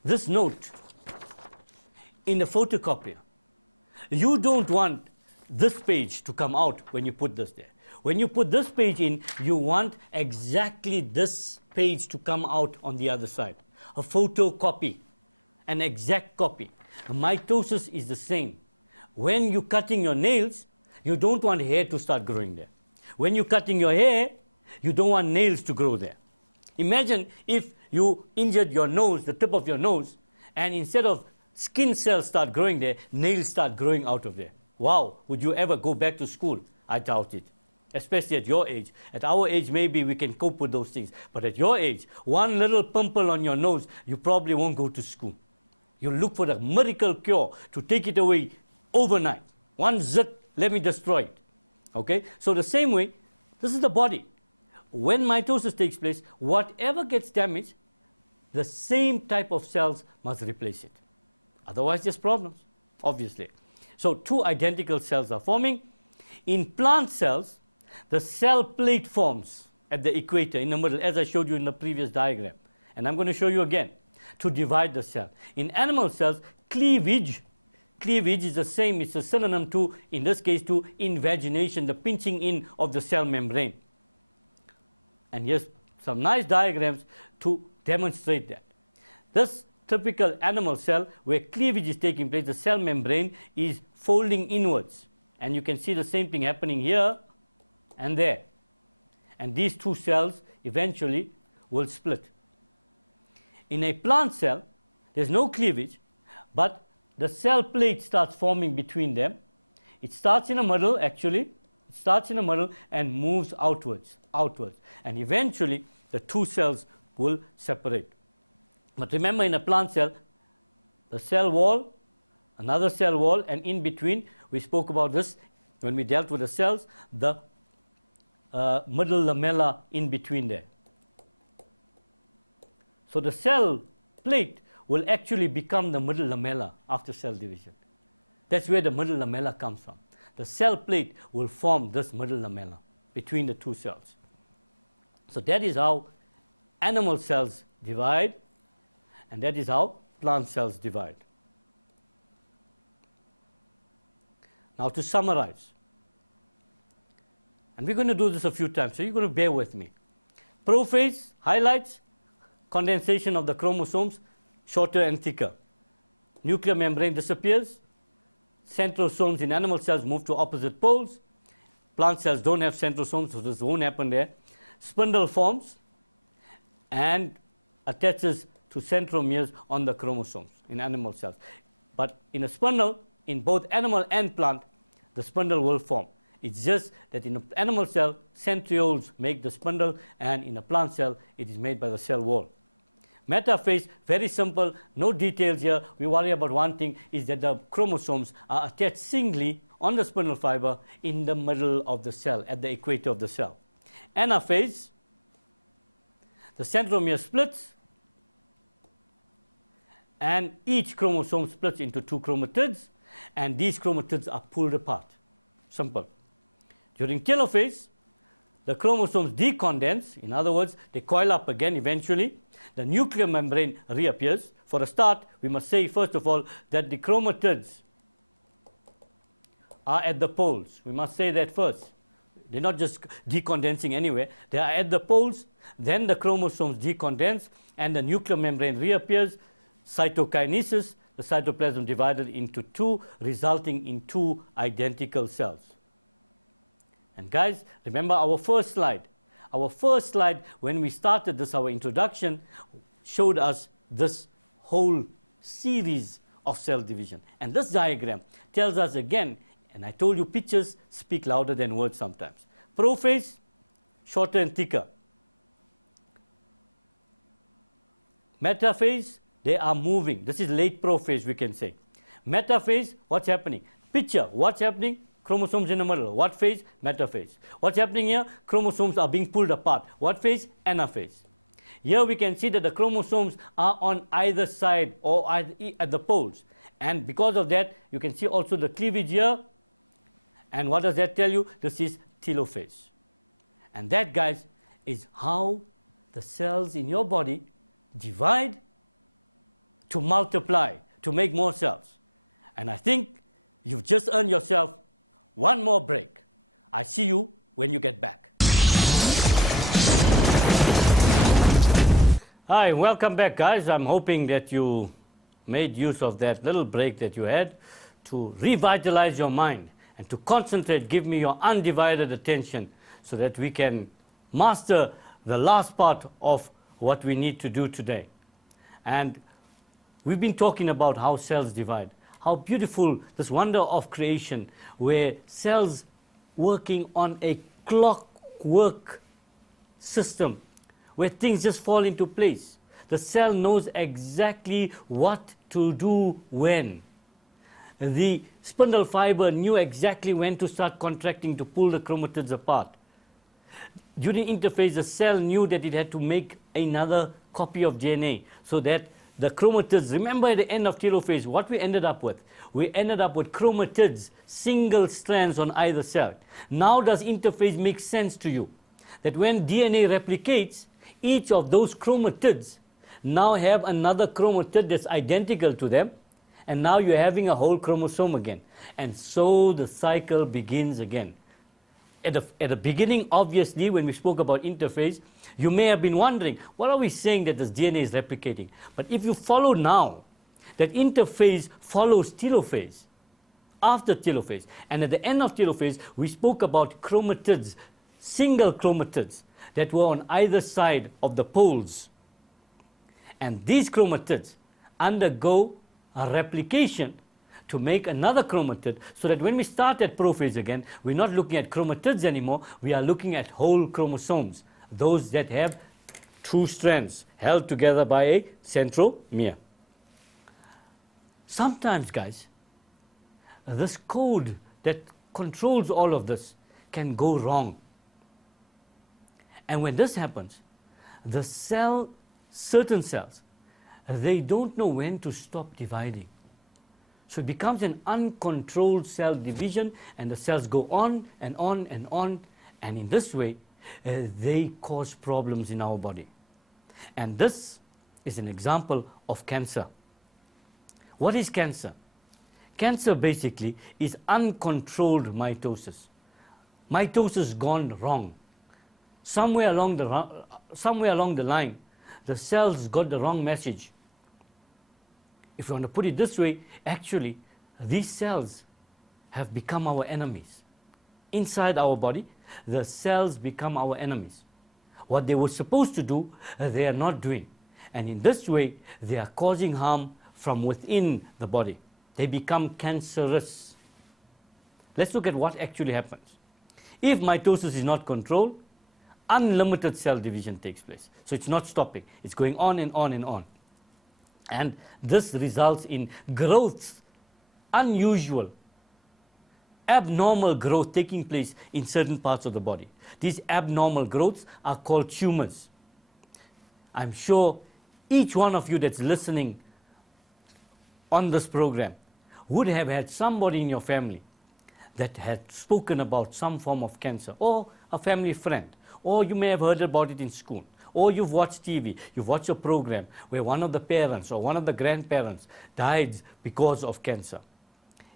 this note in the photocopier, you don't want this page to come out when you put this there. When you put this page in, you want exactly this page to come out on the other side. A photocopy, an exact copy. Mitosis is the same. When you're cutting your nails, you don't want hair to start growing there. When you're cutting your hair, you don't want nails to grow there. Imagine if you injured your nose, the tip of your nose, and instead of skin cells start growing there, nails start growing out of there. Wow, would you ever go back to school? I doubt it. Especially at your age. At our age, maybe we can cope with those things. But at your age, one little pimple on your nose, you probably won't go to school. You look for the miracle cure to take it away overnight. One zit, let me destroy it. Okay? So the same way, this is the body. When mitosis takes place, whatever gets damaged, the same type of cells must replace it. Otherwise, there's problems, obviously. So two identical cells are forming. In plant cells, the cell plate forms at the equator in the middle, as I showed you in the previous diagram. And I'm going to show you again to divide the cell. In animal cells, cleavage is the same. It's a synonym to, in this case, to invagination, the pinching in of the cell membrane. And here's some nice diagrams to demonstrate that. This typical animal cell where cleavage is taking place, the cell membrane is folding inwards. And you can see the same thing happening here and there. And these two cells eventually will split. In a plant cell, there's no cleavage, but the cell plate starts forming between them. It starts in the middle, actually. It starts in the middle and moves outwards. And eventually, the two cells will separate. But remember, in a plant cell, the cell wall, another cell wall, and in between, we spoke about this when we dealt with the cells, the middle lamella in between there. So the cell plate will actually become the middle lamella after cell division. That's where the middle lamella comes from. The cell plate will form this middle lamella between the two cells. So that is how animal cells divide, and that is how plant cells divide. Now to summarize, and we're going to do this a few times, so you're going to bear with me. Prophase highlights condensation of the chromosomes, shorter and thicker. Nuclear membrane disappears. Centrosomes in animal cells move to opposite poles. Plant cells don't have centrosomes, so this won't happen there. Spindle forms and attaches to centromeres on the chromosomes in animal cells. But in a spindle, in both animal and plant, the spindle will form. It's just that in an animal cell, centrioles make the spindle, and in a plant cell, it is made by the cell wall. Metaphase, very simple, no details here. We worry about one thing, is that the chromosomes are attached singly on the spindle fiber in the middle of the cell, at the equator of the cell. Anaphase, the centromere splits, and each chromosome splits into 2 chromatids, and these chromatids are pulled apart. Simple. During telophase, the chromosomes decondense. In other words, they coil up again eventually. The nuclear membrane reappears. For a start, we must say, first of all, that the chromatids are at the poles. We must say that first. They're not just decondensing anywhere. They are at the poles. Then the chromosomes decondense, and the nuclear membrane reappears. Cytokinesis, the cytoplasm divided into 2, resulting in 2 identical cells. And guys, remember our first slide. Our first slide, when we started this, our introduction, showed us this whole series of cell division. And this diagram tells us again, and I told you pictures speak louder than words sometimes. Prophase, shorter and thicker. Metaphase, they are moving. This is late prophase, we can say. Metaphase, what's happening? Picture, what's happening? Chromosomes in the middle. What phase? Metaphase. What's happening here? Chromosomes are being pulled apart. What phase? Anaphase. Here we can see that the chromosomes are on either side or at the poles. And because of that, you can see also the cleavage here. And what does that tell you? This is telophase. And that, guys, is how the cells in your body divide to multiply, to make more cells. And I think you've just earned yourself one more break. I see you when you get back. Hi, welcome back, guys. I'm hoping that you made use of that little break that you had to revitalize your mind and to concentrate, give me your undivided attention so that we can master the last part of what we need to do today. And we've been talking about how cells divide, how beautiful this wonder of creation, where cells working on a clockwork system, where things just fall into place. The cell knows exactly what to do when. The spindle fiber knew exactly when to start contracting to pull the chromatids apart. During interphase, the cell knew that it had to make another copy of DNA so that the chromatids, remember at the end of telophase, what we ended up with? We ended up with chromatids, single strands on either cell. Now does interphase make sense to you? That when DNA replicates, each of those chromatids now have another chromatid that's identical to them, and now you're having a whole chromosome again. And so the cycle begins again. At the beginning, obviously, when we spoke about interphase, you may have been wondering, what are we saying that this DNA is replicating? But if you follow now, that interphase follows telophase, after telophase. And at the end of telophase, we spoke about chromatids, single chromatids, that were on either side of the poles. And these chromatids undergo a replication to make another chromatid, so that when we start at prophase again, we're not looking at chromatids anymore, we are looking at whole chromosomes, those that have 2 strands held together by a centromere. Sometimes, guys, this code that controls all of this can go wrong. And when this happens, the cell, certain cells, they don't know when to stop dividing. So it becomes an uncontrolled cell division, and the cells go on and on and on, and in this way, they cause problems in our body. And this is an example of cancer. What is cancer? Cancer basically is uncontrolled mitosis. Mitosis gone wrong. Somewhere along the line, the cells got the wrong message. If you want to put it this way, actually, these cells have become our enemies. Inside our body, the cells become our enemies. What they were supposed to do, they are not doing. And in this way, they are causing harm from within the body. They become cancerous. Let's look at what actually happens. If mitosis is not controlled, unlimited cell division takes place. So it's not stopping. It's going on and on and on. And this results in growth, unusual, abnormal growth taking place in certain parts of the body. These abnormal growths are called tumors. I'm sure each one of you that's listening on this program would have had somebody in your family that had spoken about some form of cancer, or a family friend, or you may have heard about it in school, or you've watched TV, you've watched a program where one of the parents or one of the grandparents died because of cancer.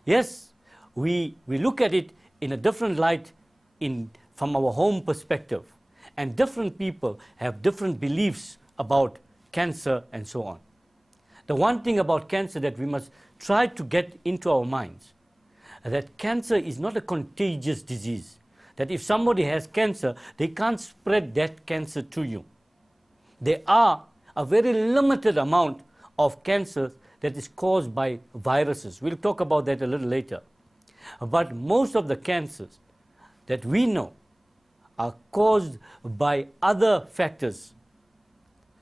Yes, we look at it in a different light from our home perspective, and different people have different beliefs about cancer and so on. The one thing about cancer that we must try to get into our minds, that cancer is not a contagious disease. That if somebody has cancer, they can't spread that cancer to you. There are a very limited amount of cancer that is caused by viruses. We'll talk about that a little later. But most of the cancers that we know are caused by other factors,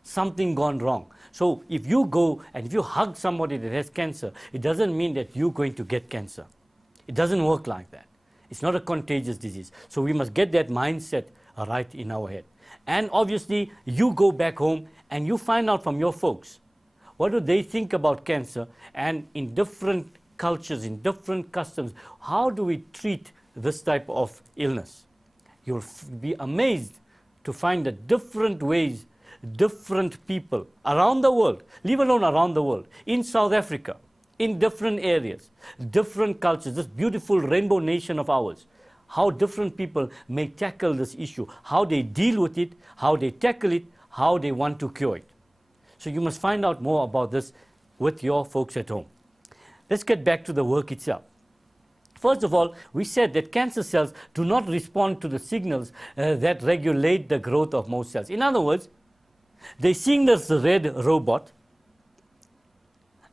something gone wrong. So if you go and if you hug somebody that has cancer, it doesn't mean that you're going to get cancer. It doesn't work like that. It's not a contagious disease. So we must get that mindset right in our head. And obviously, you go back home and you find out from your folks, what do they think about cancer? And in different cultures, in different customs, how do we treat this type of illness? You'll be amazed to find that different ways, different people around the world, leave alone around the world, in South Africa, in different areas, different cultures, this beautiful rainbow nation of ours, how different people may tackle this issue, how they deal with it, how they tackle it, how they want to cure it. So you must find out more about this with your folks at home. Let's get back to the work itself. First of all, we said that cancer cells do not respond to the signals that regulate the growth of most cells. In other words, they're seeing this red robot,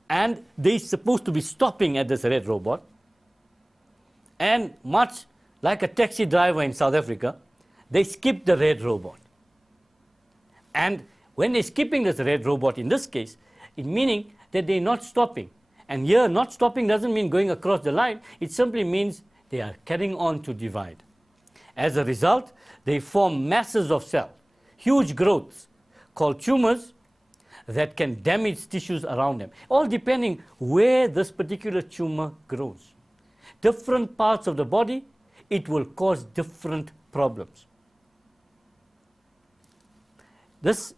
and they're supposed to be stopping at this red robot. And much like a taxi driver in South Africa, they skip the red robot. And when they're skipping this red robot, in this case, it meaning that they're not stopping. And here, not stopping doesn't mean going across the line. It simply means they are carrying on to divide. As a result, they form masses of cells, huge growths, called tumors, that can damage tissues around them, all depending where this particular tumor grows. Different parts of the body, it will cause different problems. These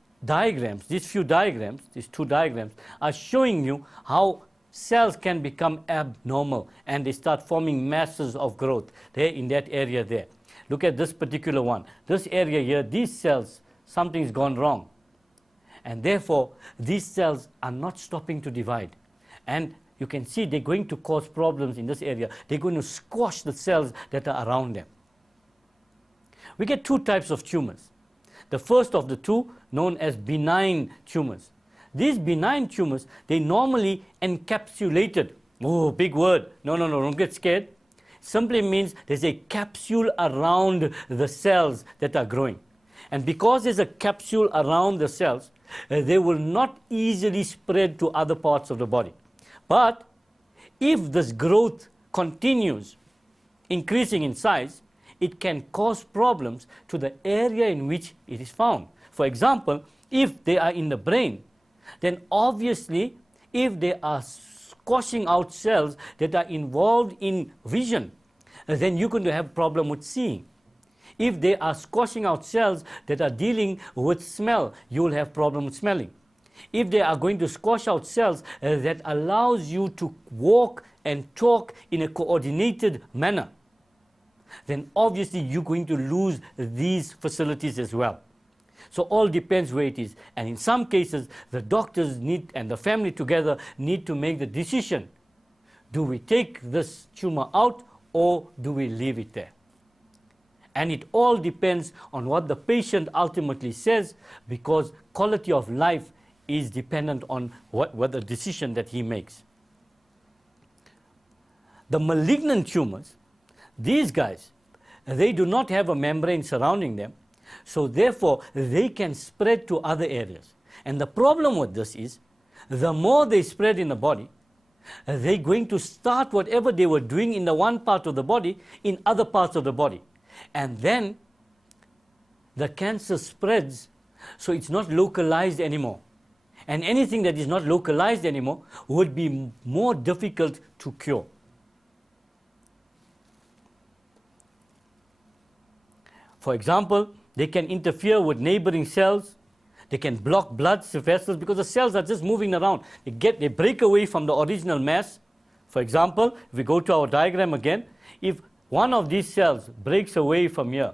two diagrams, are showing you how cells can become abnormal and they start forming masses of growth there in that area there. Look at this particular one. This area here, these cells, something's gone wrong. And therefore, these cells are not stopping to divide. And you can see they're going to cause problems in this area. They're going to squash the cells that are around them. We get two types of tumors. The first of the two, known as benign tumors. These benign tumors, they normally encapsulated. Oh, big word. No, don't get scared. Simply means there's a capsule around the cells that are growing. And because there's a capsule around the cells, they will not easily spread to other parts of the body. But if this growth continues increasing in size, it can cause problems to the area in which it is found. For example, if they are in the brain, then obviously if they are squashing out cells that are involved in vision, then you're going to have a problem with seeing. If they are squashing out cells that are dealing with smell, you will have problem with smelling. If they are going to squash out cells that allows you to walk and talk in a coordinated manner, then obviously you're going to lose these facilities as well. So all depends where it is. And in some cases, the doctors need, and the family together need to make the decision. Do we take this tumor out or do we leave it there? And it all depends on what the patient ultimately says, because quality of life is dependent on what the decision that he makes. The malignant tumors, these guys, they do not have a membrane surrounding them, So therefore, they can spread to other areas. And the problem with this is, the more they spread in the body, they're going to start whatever they were doing in the one part of the body in other parts of the body. And then the cancer spreads, so it's not localized anymore. And anything that is not localized anymore would be more difficult to cure. For example, they can interfere with neighboring cells. They can block blood vessels because the cells are just moving around. They break away from the original mass. For example, if we go to our diagram again, if one of these cells breaks away from here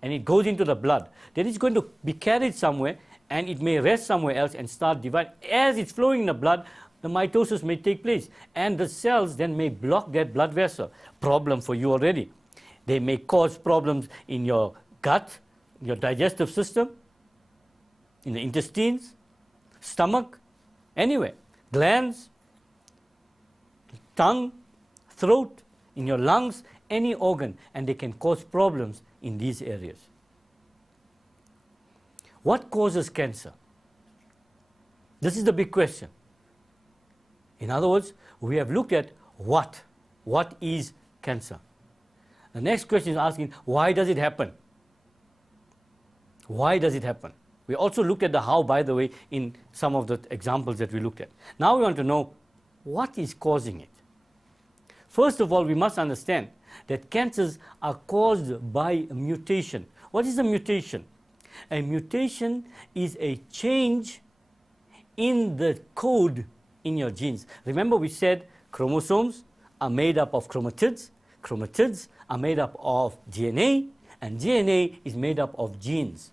and it goes into the blood, then it's going to be carried somewhere and it may rest somewhere else and start dividing. As it's flowing in the blood, the mitosis may take place, and the cells then may block that blood vessel. Problem for you already. They may cause problems in your gut, your digestive system, in the intestines, stomach, anywhere, glands, tongue, throat, in your lungs, any organ, and they can cause problems in these areas. What causes cancer? This is the big question. In other words, we have looked at what. What is cancer? The next question is asking, why does it happen? Why does it happen? We also looked at the how, by the way, in some of the examples that we looked at. Now we want to know what is causing it. First of all, we must understand that cancers are caused by a mutation. What is a mutation? A mutation is a change in the code in your genes. Remember we said chromosomes are made up of chromatids. Chromatids are made up of DNA, and DNA is made up of genes.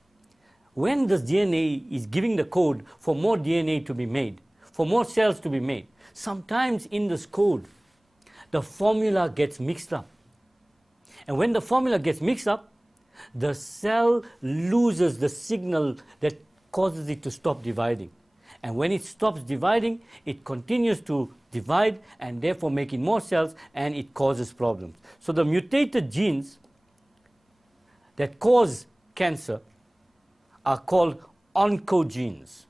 When this DNA is giving the code for more DNA to be made, for more cells to be made, sometimes in this code, the formula gets mixed up. And when the formula gets mixed up, the cell loses the signal that causes it to stop dividing. And when it stops dividing, it continues to divide and therefore making more cells, and it causes problems. So the mutated genes that cause cancer are called oncogenes.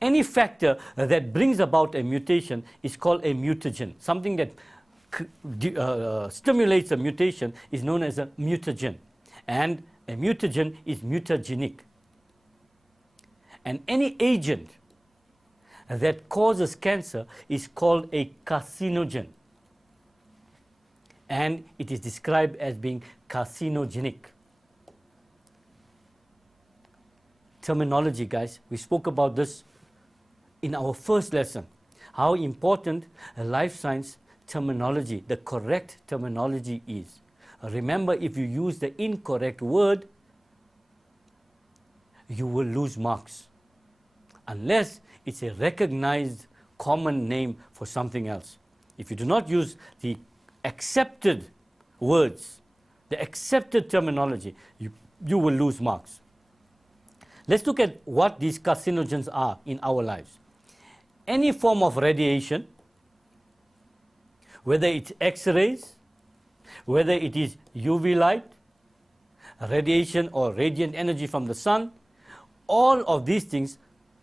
Any factor that brings about a mutation is called a mutagen. Something that stimulates a mutation is known as a mutagen. And a mutagen is mutagenic. And any agent that causes cancer is called a carcinogen. And it is described as being carcinogenic. Terminology, guys. We spoke about this in our first lesson. How important a life science terminology, the correct terminology is. Remember, if you use the incorrect word, you will lose marks. Unless it's a recognized common name for something else. If you do not use the accepted words, the accepted terminology, you will lose marks. Let's look at what these carcinogens are in our lives. Any form of radiation, whether it's X-rays, whether it is UV light, radiation or radiant energy from the sun, all of these things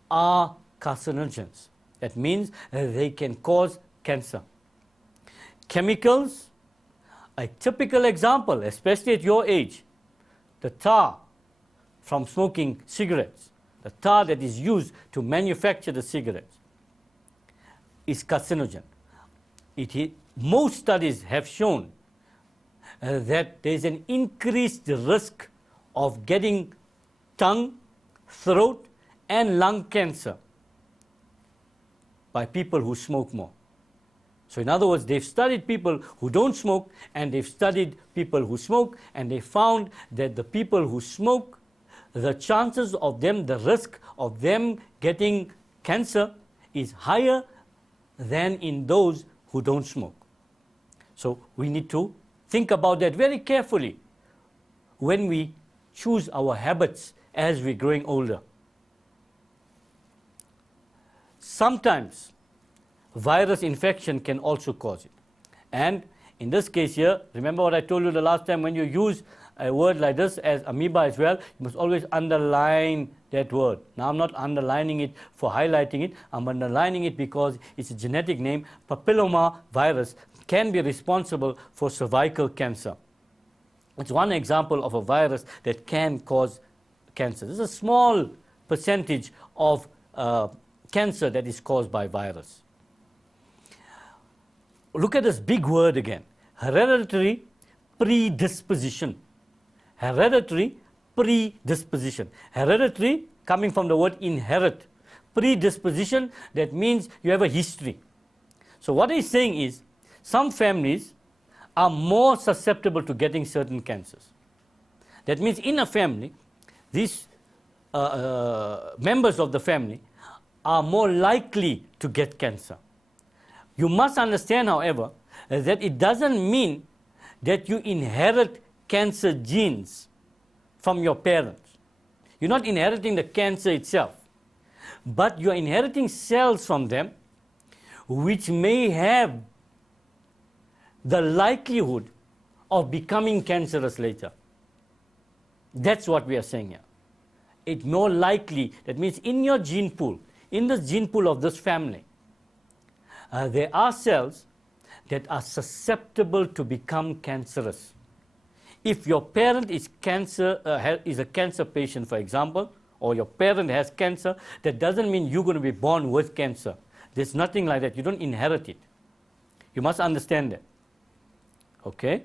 are carcinogens. That means they can cause cancer. Chemicals, a typical example, especially at your age, the tar from smoking cigarettes, the tar that is used to manufacture the cigarettes, is carcinogen. Most studies have shown that there is an increased risk of getting tongue, throat, and lung cancer by people who smoke more. So in other words, they've studied people who don't smoke, and they've studied people who smoke, and they found that the people who smoke, the chances of them, the risk of them getting cancer is higher than in those who don't smoke. So we need to think about that very carefully when we choose our habits as we're growing older. Sometimes virus infection can also cause it. And in this case here, remember what I told you the last time, when you use a word like this as amoeba as well, you must always underline that word. Now I'm not underlining it for highlighting it, I'm underlining it because it's a genetic name. Papilloma virus can be responsible for cervical cancer. It's one example of a virus that can cause cancer. This is a small percentage of cancer that is caused by virus. Look at this big word again. Hereditary predisposition. Hereditary predisposition. Hereditary coming from the word inherit. Predisposition, that means you have a history. So what he's saying is, some families are more susceptible to getting certain cancers. That means in a family, these members of the family are more likely to get cancer. You must understand, however, that it doesn't mean that you inherit cancer genes from your parents. You're not inheriting the cancer itself, but you're inheriting cells from them which may have the likelihood of becoming cancerous later. That's what we are saying here. It's more likely, that means in your gene pool, in the gene pool of this family, there are cells that are susceptible to become cancerous. If your parent is a cancer patient, for example, or your parent has cancer, that doesn't mean you're going to be born with cancer. There's nothing like that. You don't inherit it. You must understand that. Okay?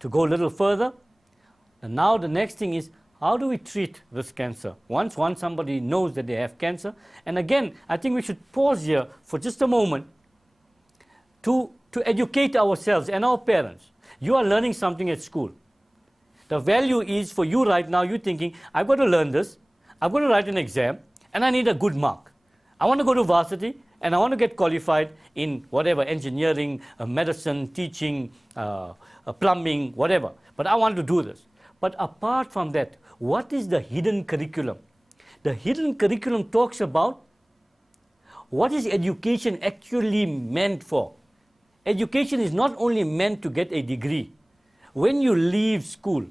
To go a little further, and now the next thing is, how do we treat this cancer? Once somebody knows that they have cancer, and again, I think we should pause here for just a moment to educate ourselves and our parents. You are learning something at school. The value is for you right now, you're thinking, I've got to learn this, I've got to write an exam, and I need a good mark. I want to go to varsity, and I want to get qualified in whatever, engineering, medicine, teaching, plumbing, whatever. But I want to do this. But apart from that, what is the hidden curriculum? The hidden curriculum talks about what is education actually meant for. Education is not only meant to get a degree. When you leave school,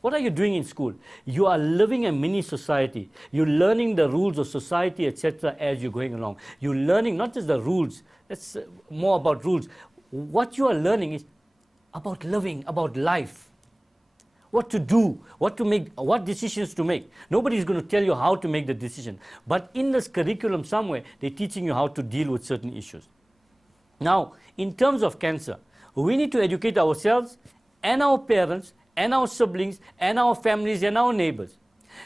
what are you doing in school? You are living a mini society. You're learning the rules of society, etc. as you're going along. You're learning not just the rules, that's more about rules. What you are learning is about living, about life. What to do, what to make, what decisions to make. Nobody is going to tell you how to make the decision. But in this curriculum somewhere, they're teaching you how to deal with certain issues. Now, in terms of cancer, we need to educate ourselves and our parents and our siblings and our families and our neighbors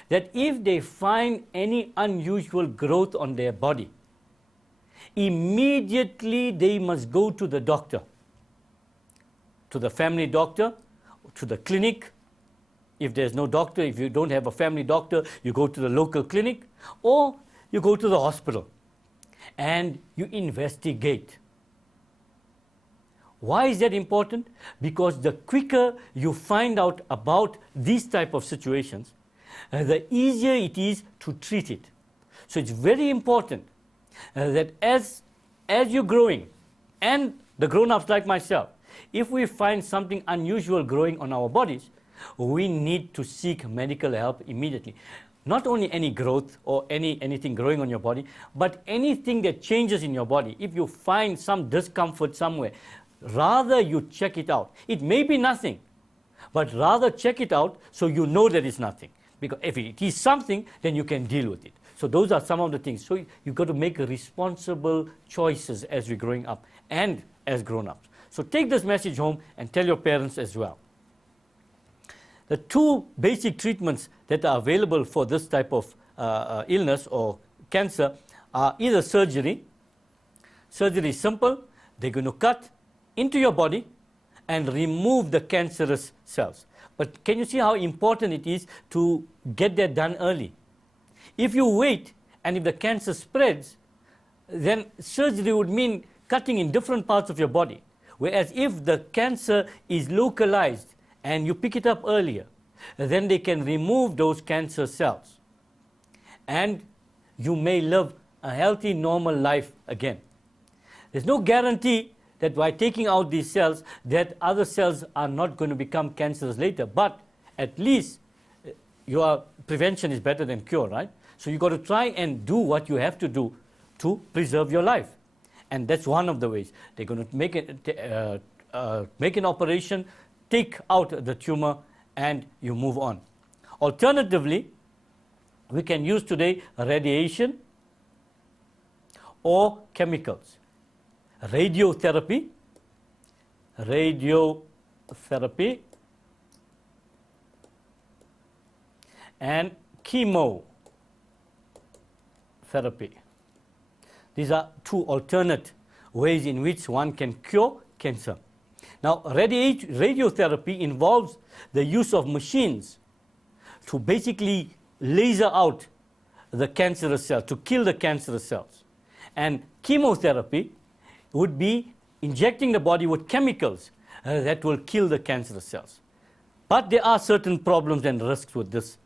that if they find any unusual growth on their body, immediately they must go to the doctor, to the family doctor, to the clinic. If there's no doctor, if you don't have a family doctor, you go to the local clinic or you go to the hospital and you investigate. Why is that important? Because the quicker you find out about these type of situations, the easier it is to treat it. So it's very important that as you're growing, and the grown-ups like myself, if we find something unusual growing on our bodies, we need to seek medical help immediately. Not only any growth or anything growing on your body, but anything that changes in your body. If you find some discomfort somewhere, rather you check it out. It may be nothing, but rather check it out so you know that it's nothing. Because if it is something, then you can deal with it. So those are some of the things. So you've got to make responsible choices as we're growing up and as grown-ups. So take this message home and tell your parents as well. The two basic treatments that are available for this type of illness or cancer are either surgery. Surgery is simple. They're going to cut into your body and remove the cancerous cells. But can you see how important it is to get that done early? If you wait and if the cancer spreads, then surgery would mean cutting in different parts of your body. Whereas if the cancer is localized and you pick it up earlier, then they can remove those cancer cells. And you may live a healthy, normal life again. There's no guarantee that by taking out these cells, that other cells are not going to become cancerous later. But at least your prevention is better than cure, right? So you've got to try and do what you have to do to preserve your life. And that's one of the ways. They're going to make an operation, take out the tumor, and you move on. Alternatively, we can use today radiation or chemicals. Radiotherapy, and chemotherapy. These are two alternate ways in which one can cure cancer. Now, radiotherapy involves the use of machines to basically laser out the cancerous cells, to kill the cancerous cells. And chemotherapy would be injecting the body with chemicals that will kill the cancerous cells. But there are certain problems and risks with this.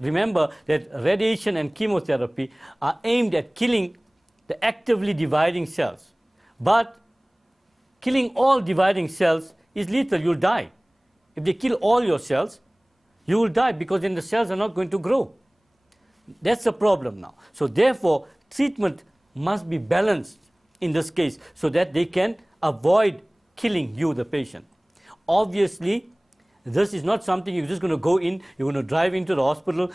Remember that radiation and chemotherapy are aimed at killing the actively dividing cells. But killing all dividing cells is lethal. You'll die. If they kill all your cells, you will die, because then the cells are not going to grow. That's the problem now. So therefore, treatment must be balanced in this case so that they can avoid killing you, the patient. Obviously, this is not something you're just going to go in, you're going to drive into the hospital,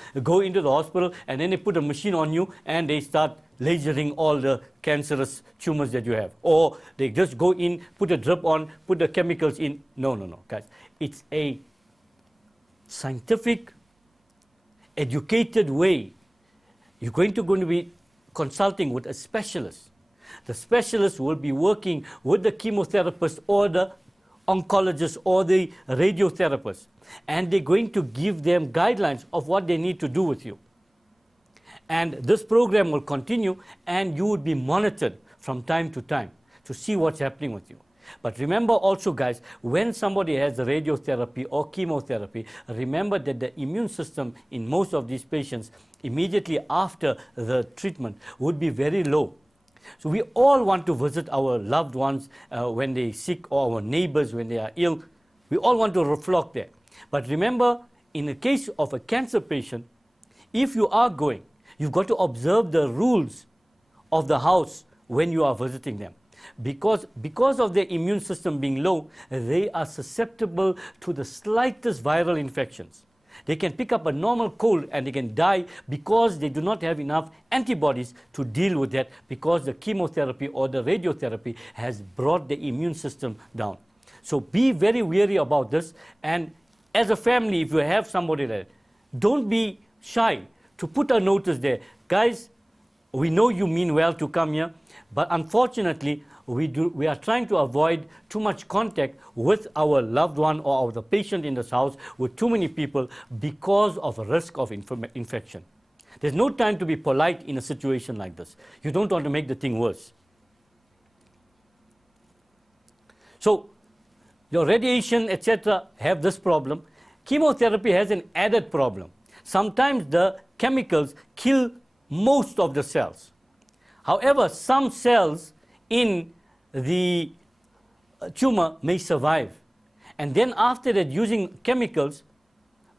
and then they put a machine on you and they start lasering all the cancerous tumors that you have. Or they just go in, put a drip on, put the chemicals in. No, guys. It's a scientific, educated way. You're going to be consulting with a specialist. The specialist will be working with the chemotherapist or the oncologist or the radiotherapist, and they're going to give them guidelines of what they need to do with you. And this program will continue, and you will be monitored from time to time to see what's happening with you. But remember also, guys, when somebody has the radiotherapy or chemotherapy, remember that the immune system in most of these patients immediately after the treatment would be very low. So we all want to visit our loved ones when they're sick, or our neighbors when they are ill. We all want to flock there. But remember, in the case of a cancer patient, if you are going, you've got to observe the rules of the house when you are visiting them. Because of their immune system being low, they are susceptible to the slightest viral infections. They can pick up a normal cold and they can die because they do not have enough antibodies to deal with that, because the chemotherapy or the radiotherapy has brought the immune system down. So be very wary about this. And as a family, if you have somebody like that, don't be shy to put a notice there. Guys, we know you mean well to come here, but unfortunately, we are trying to avoid too much contact with our loved one or the patient in this house with too many people because of a risk of infection. There's no time to be polite in a situation like this. You don't want to make the thing worse. So your radiation, etc., have this problem. Chemotherapy has an added problem. Sometimes the chemicals kill most of the cells. However, some cells in the tumor may survive. And then after that, using chemicals,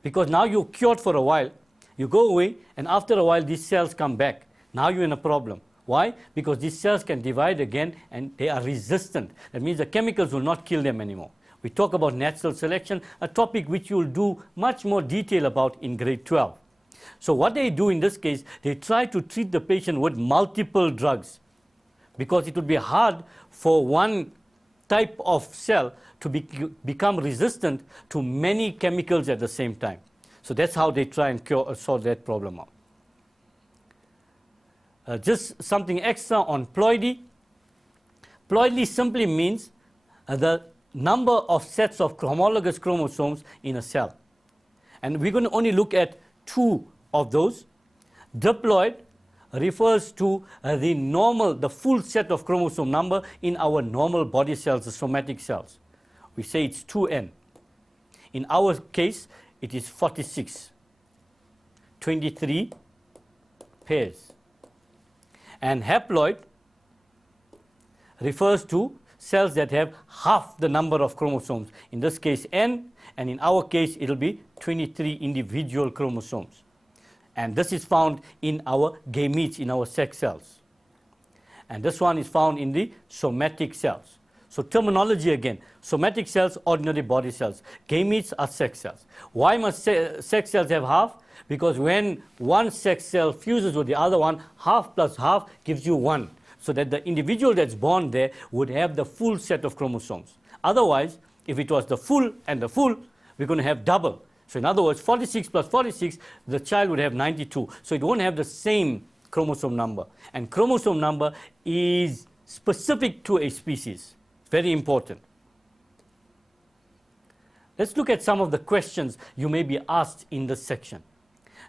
because now you're cured for a while, you go away, and after a while these cells come back. Now you're in a problem. Why? Because these cells can divide again and they are resistant. That means the chemicals will not kill them anymore. We talk about natural selection, a topic which you'll do much more detail about in grade 12. So what they do in this case, they try to treat the patient with multiple drugs, because it would be hard for one type of cell to become resistant to many chemicals at the same time. So that's how they try and solve that problem out. Just something extra on ploidy. Ploidy simply means the number of sets of homologous chromosomes in a cell. And we're going to only look at two of those. Diploid refers to the full set of chromosome number in our normal body cells, the somatic cells. We say it's 2n. In our case, it is 46, 23 pairs. And haploid refers to cells that have half the number of chromosomes. In this case, N, and in our case, it will be 23 individual chromosomes. And this is found in our gametes, in our sex cells. And this one is found in the somatic cells. So terminology again, somatic cells, ordinary body cells. Gametes are sex cells. Why must sex cells have half? Because when one sex cell fuses with the other one, half plus half gives you 1. So that the individual that's born there would have the full set of chromosomes. Otherwise, if it was the full and the full, we're going to have double. So in other words, 46 plus 46, the child would have 92. So it won't have the same chromosome number. And chromosome number is specific to a species. Very important. Let's look at some of the questions you may be asked in this section.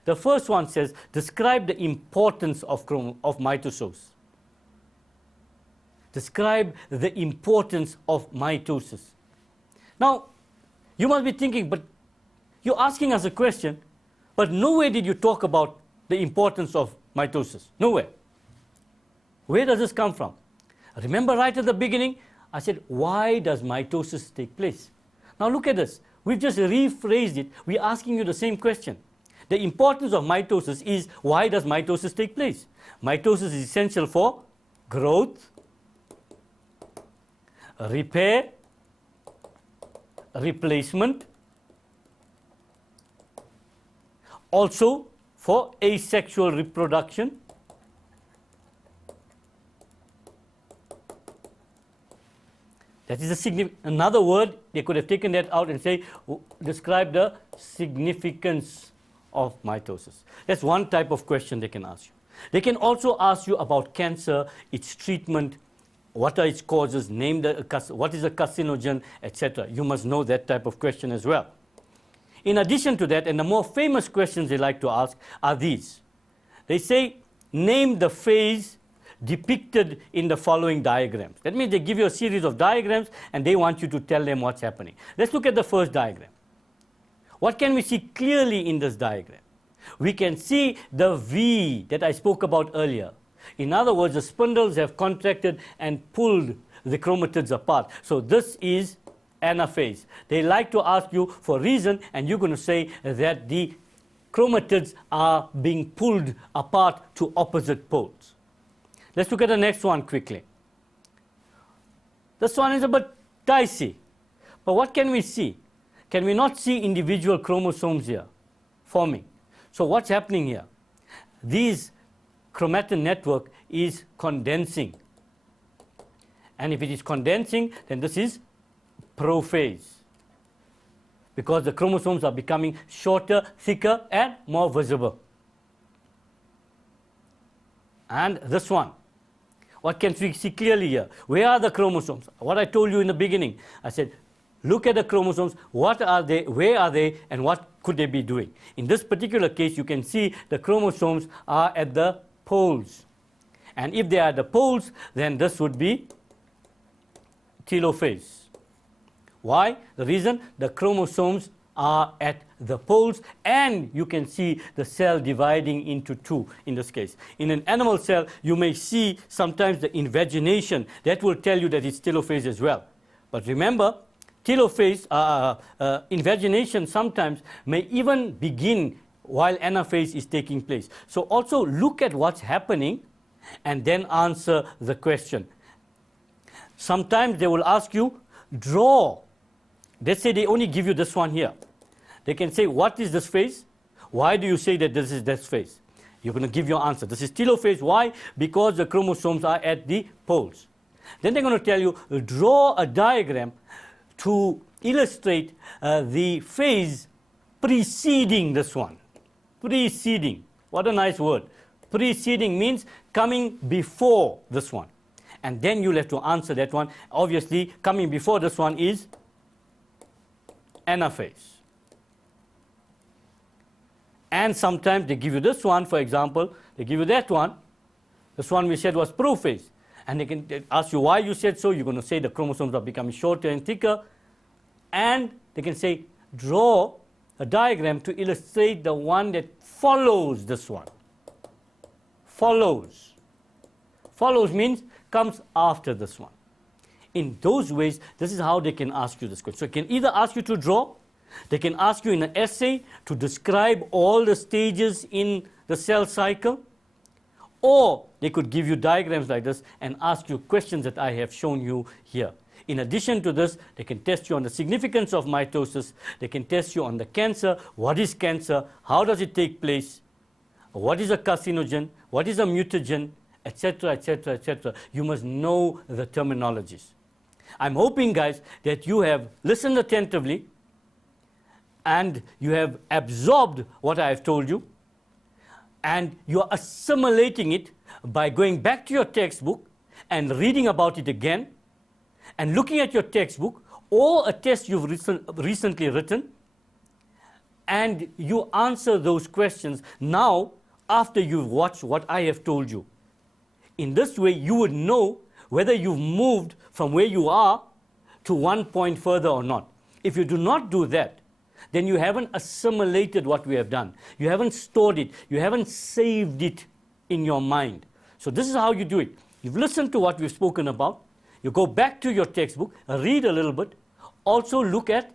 The first one says, describe the importance of mitosis. Describe the importance of mitosis. Now, you must be thinking, but you're asking us a question, but nowhere did you talk about the importance of mitosis. Nowhere. Where does this come from? Remember right at the beginning, I said, why does mitosis take place? Now look at this. We've just rephrased it. We're asking you the same question. The importance of mitosis is, why does mitosis take place? Mitosis is essential for growth, repair, replacement, also for asexual reproduction, that is another word. They could have taken that out and say, describe the significance of mitosis. That's one type of question they can ask you. They can also ask you about cancer, its treatment, what are its causes, name what is a carcinogen, etc. You must know that type of question as well. In addition to that, and the more famous questions they like to ask are these. They say, name the phase depicted in the following diagrams. That means they give you a series of diagrams and they want you to tell them what's happening. Let's look at the first diagram. What can we see clearly in this diagram? We can see the V that I spoke about earlier. In other words, the spindles have contracted and pulled the chromatids apart. So this is anaphase. They like to ask you for reason, and you're going to say that the chromatids are being pulled apart to opposite poles. Let's look at the next one quickly. This one is a bit dicey. But what can we see? Can we not see individual chromosomes here forming? So what's happening here? These chromatin network is condensing. And if it is condensing, then this is prophase, because the chromosomes are becoming shorter, thicker, and more visible. And this one, what can we see clearly here? Where are the chromosomes? What I told you in the beginning, I said, look at the chromosomes, what are they, where are they, and what could they be doing? In this particular case, you can see the chromosomes are at the poles. And if they are at the poles, then this would be telophase. Why? The reason, the chromosomes are at the poles, and you can see the cell dividing into two in this case. In an animal cell, you may see sometimes the invagination. That will tell you that it's telophase as well. But remember, telophase, invagination sometimes may even begin while anaphase is taking place. So also look at what's happening and then answer the question. Sometimes they will ask you, draw. Let's say they only give you this one here. They can say, what is this phase? Why do you say that this is this phase? You're going to give your answer. This is telophase. Why? Because the chromosomes are at the poles. Then they're going to tell you, draw a diagram to illustrate the phase preceding this one. Preceding. What a nice word. Preceding means coming before this one. And then you'll have to answer that one. Obviously, coming before this one is anaphase. And sometimes they give you this one, for example, they give you that one. This one we said was prophase. And they can ask you why you said so. You're going to say the chromosomes are becoming shorter and thicker. And they can say, draw a diagram to illustrate the one that follows this one. Follows. Follows means comes after this one. In those ways, this is how they can ask you this question. So they can either ask you to draw, they can ask you in an essay to describe all the stages in the cell cycle, or they could give you diagrams like this and ask you questions that I have shown you here. In addition to this, they can test you on the significance of mitosis, they can test you on the cancer, what is cancer, how does it take place, what is a carcinogen, what is a mutagen, etc., etc., etc. You must know the terminologies. I'm hoping, guys, that you have listened attentively and you have absorbed what I have told you, and you are assimilating it by going back to your textbook and reading about it again, and looking at your textbook or a test you've recently written, and you answer those questions now after you've watched what I have told you. In this way, you would know whether you've moved from where you are to one point further or not. If you do not do that, then you haven't assimilated what we have done. You haven't stored it. You haven't saved it in your mind. So this is how you do it. You've listened to what we've spoken about. You go back to your textbook, read a little bit, also look at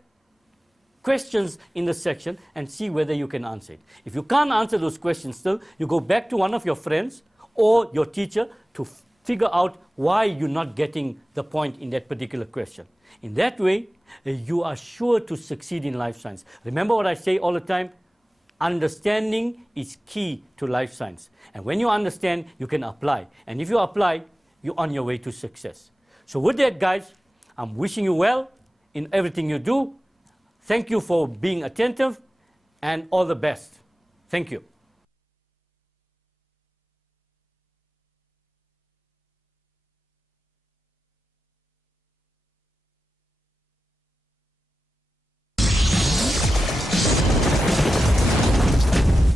questions in the section and see whether you can answer it. If you can't answer those questions still, you go back to one of your friends or your teacher to figure out why you're not getting the point in that particular question. In that way, you are sure to succeed in life science. Remember what I say all the time, understanding is key to life science. And when you understand, you can apply. And if you apply, you're on your way to success. So with that, guys, I'm wishing you well in everything you do. Thank you for being attentive, and all the best. Thank you.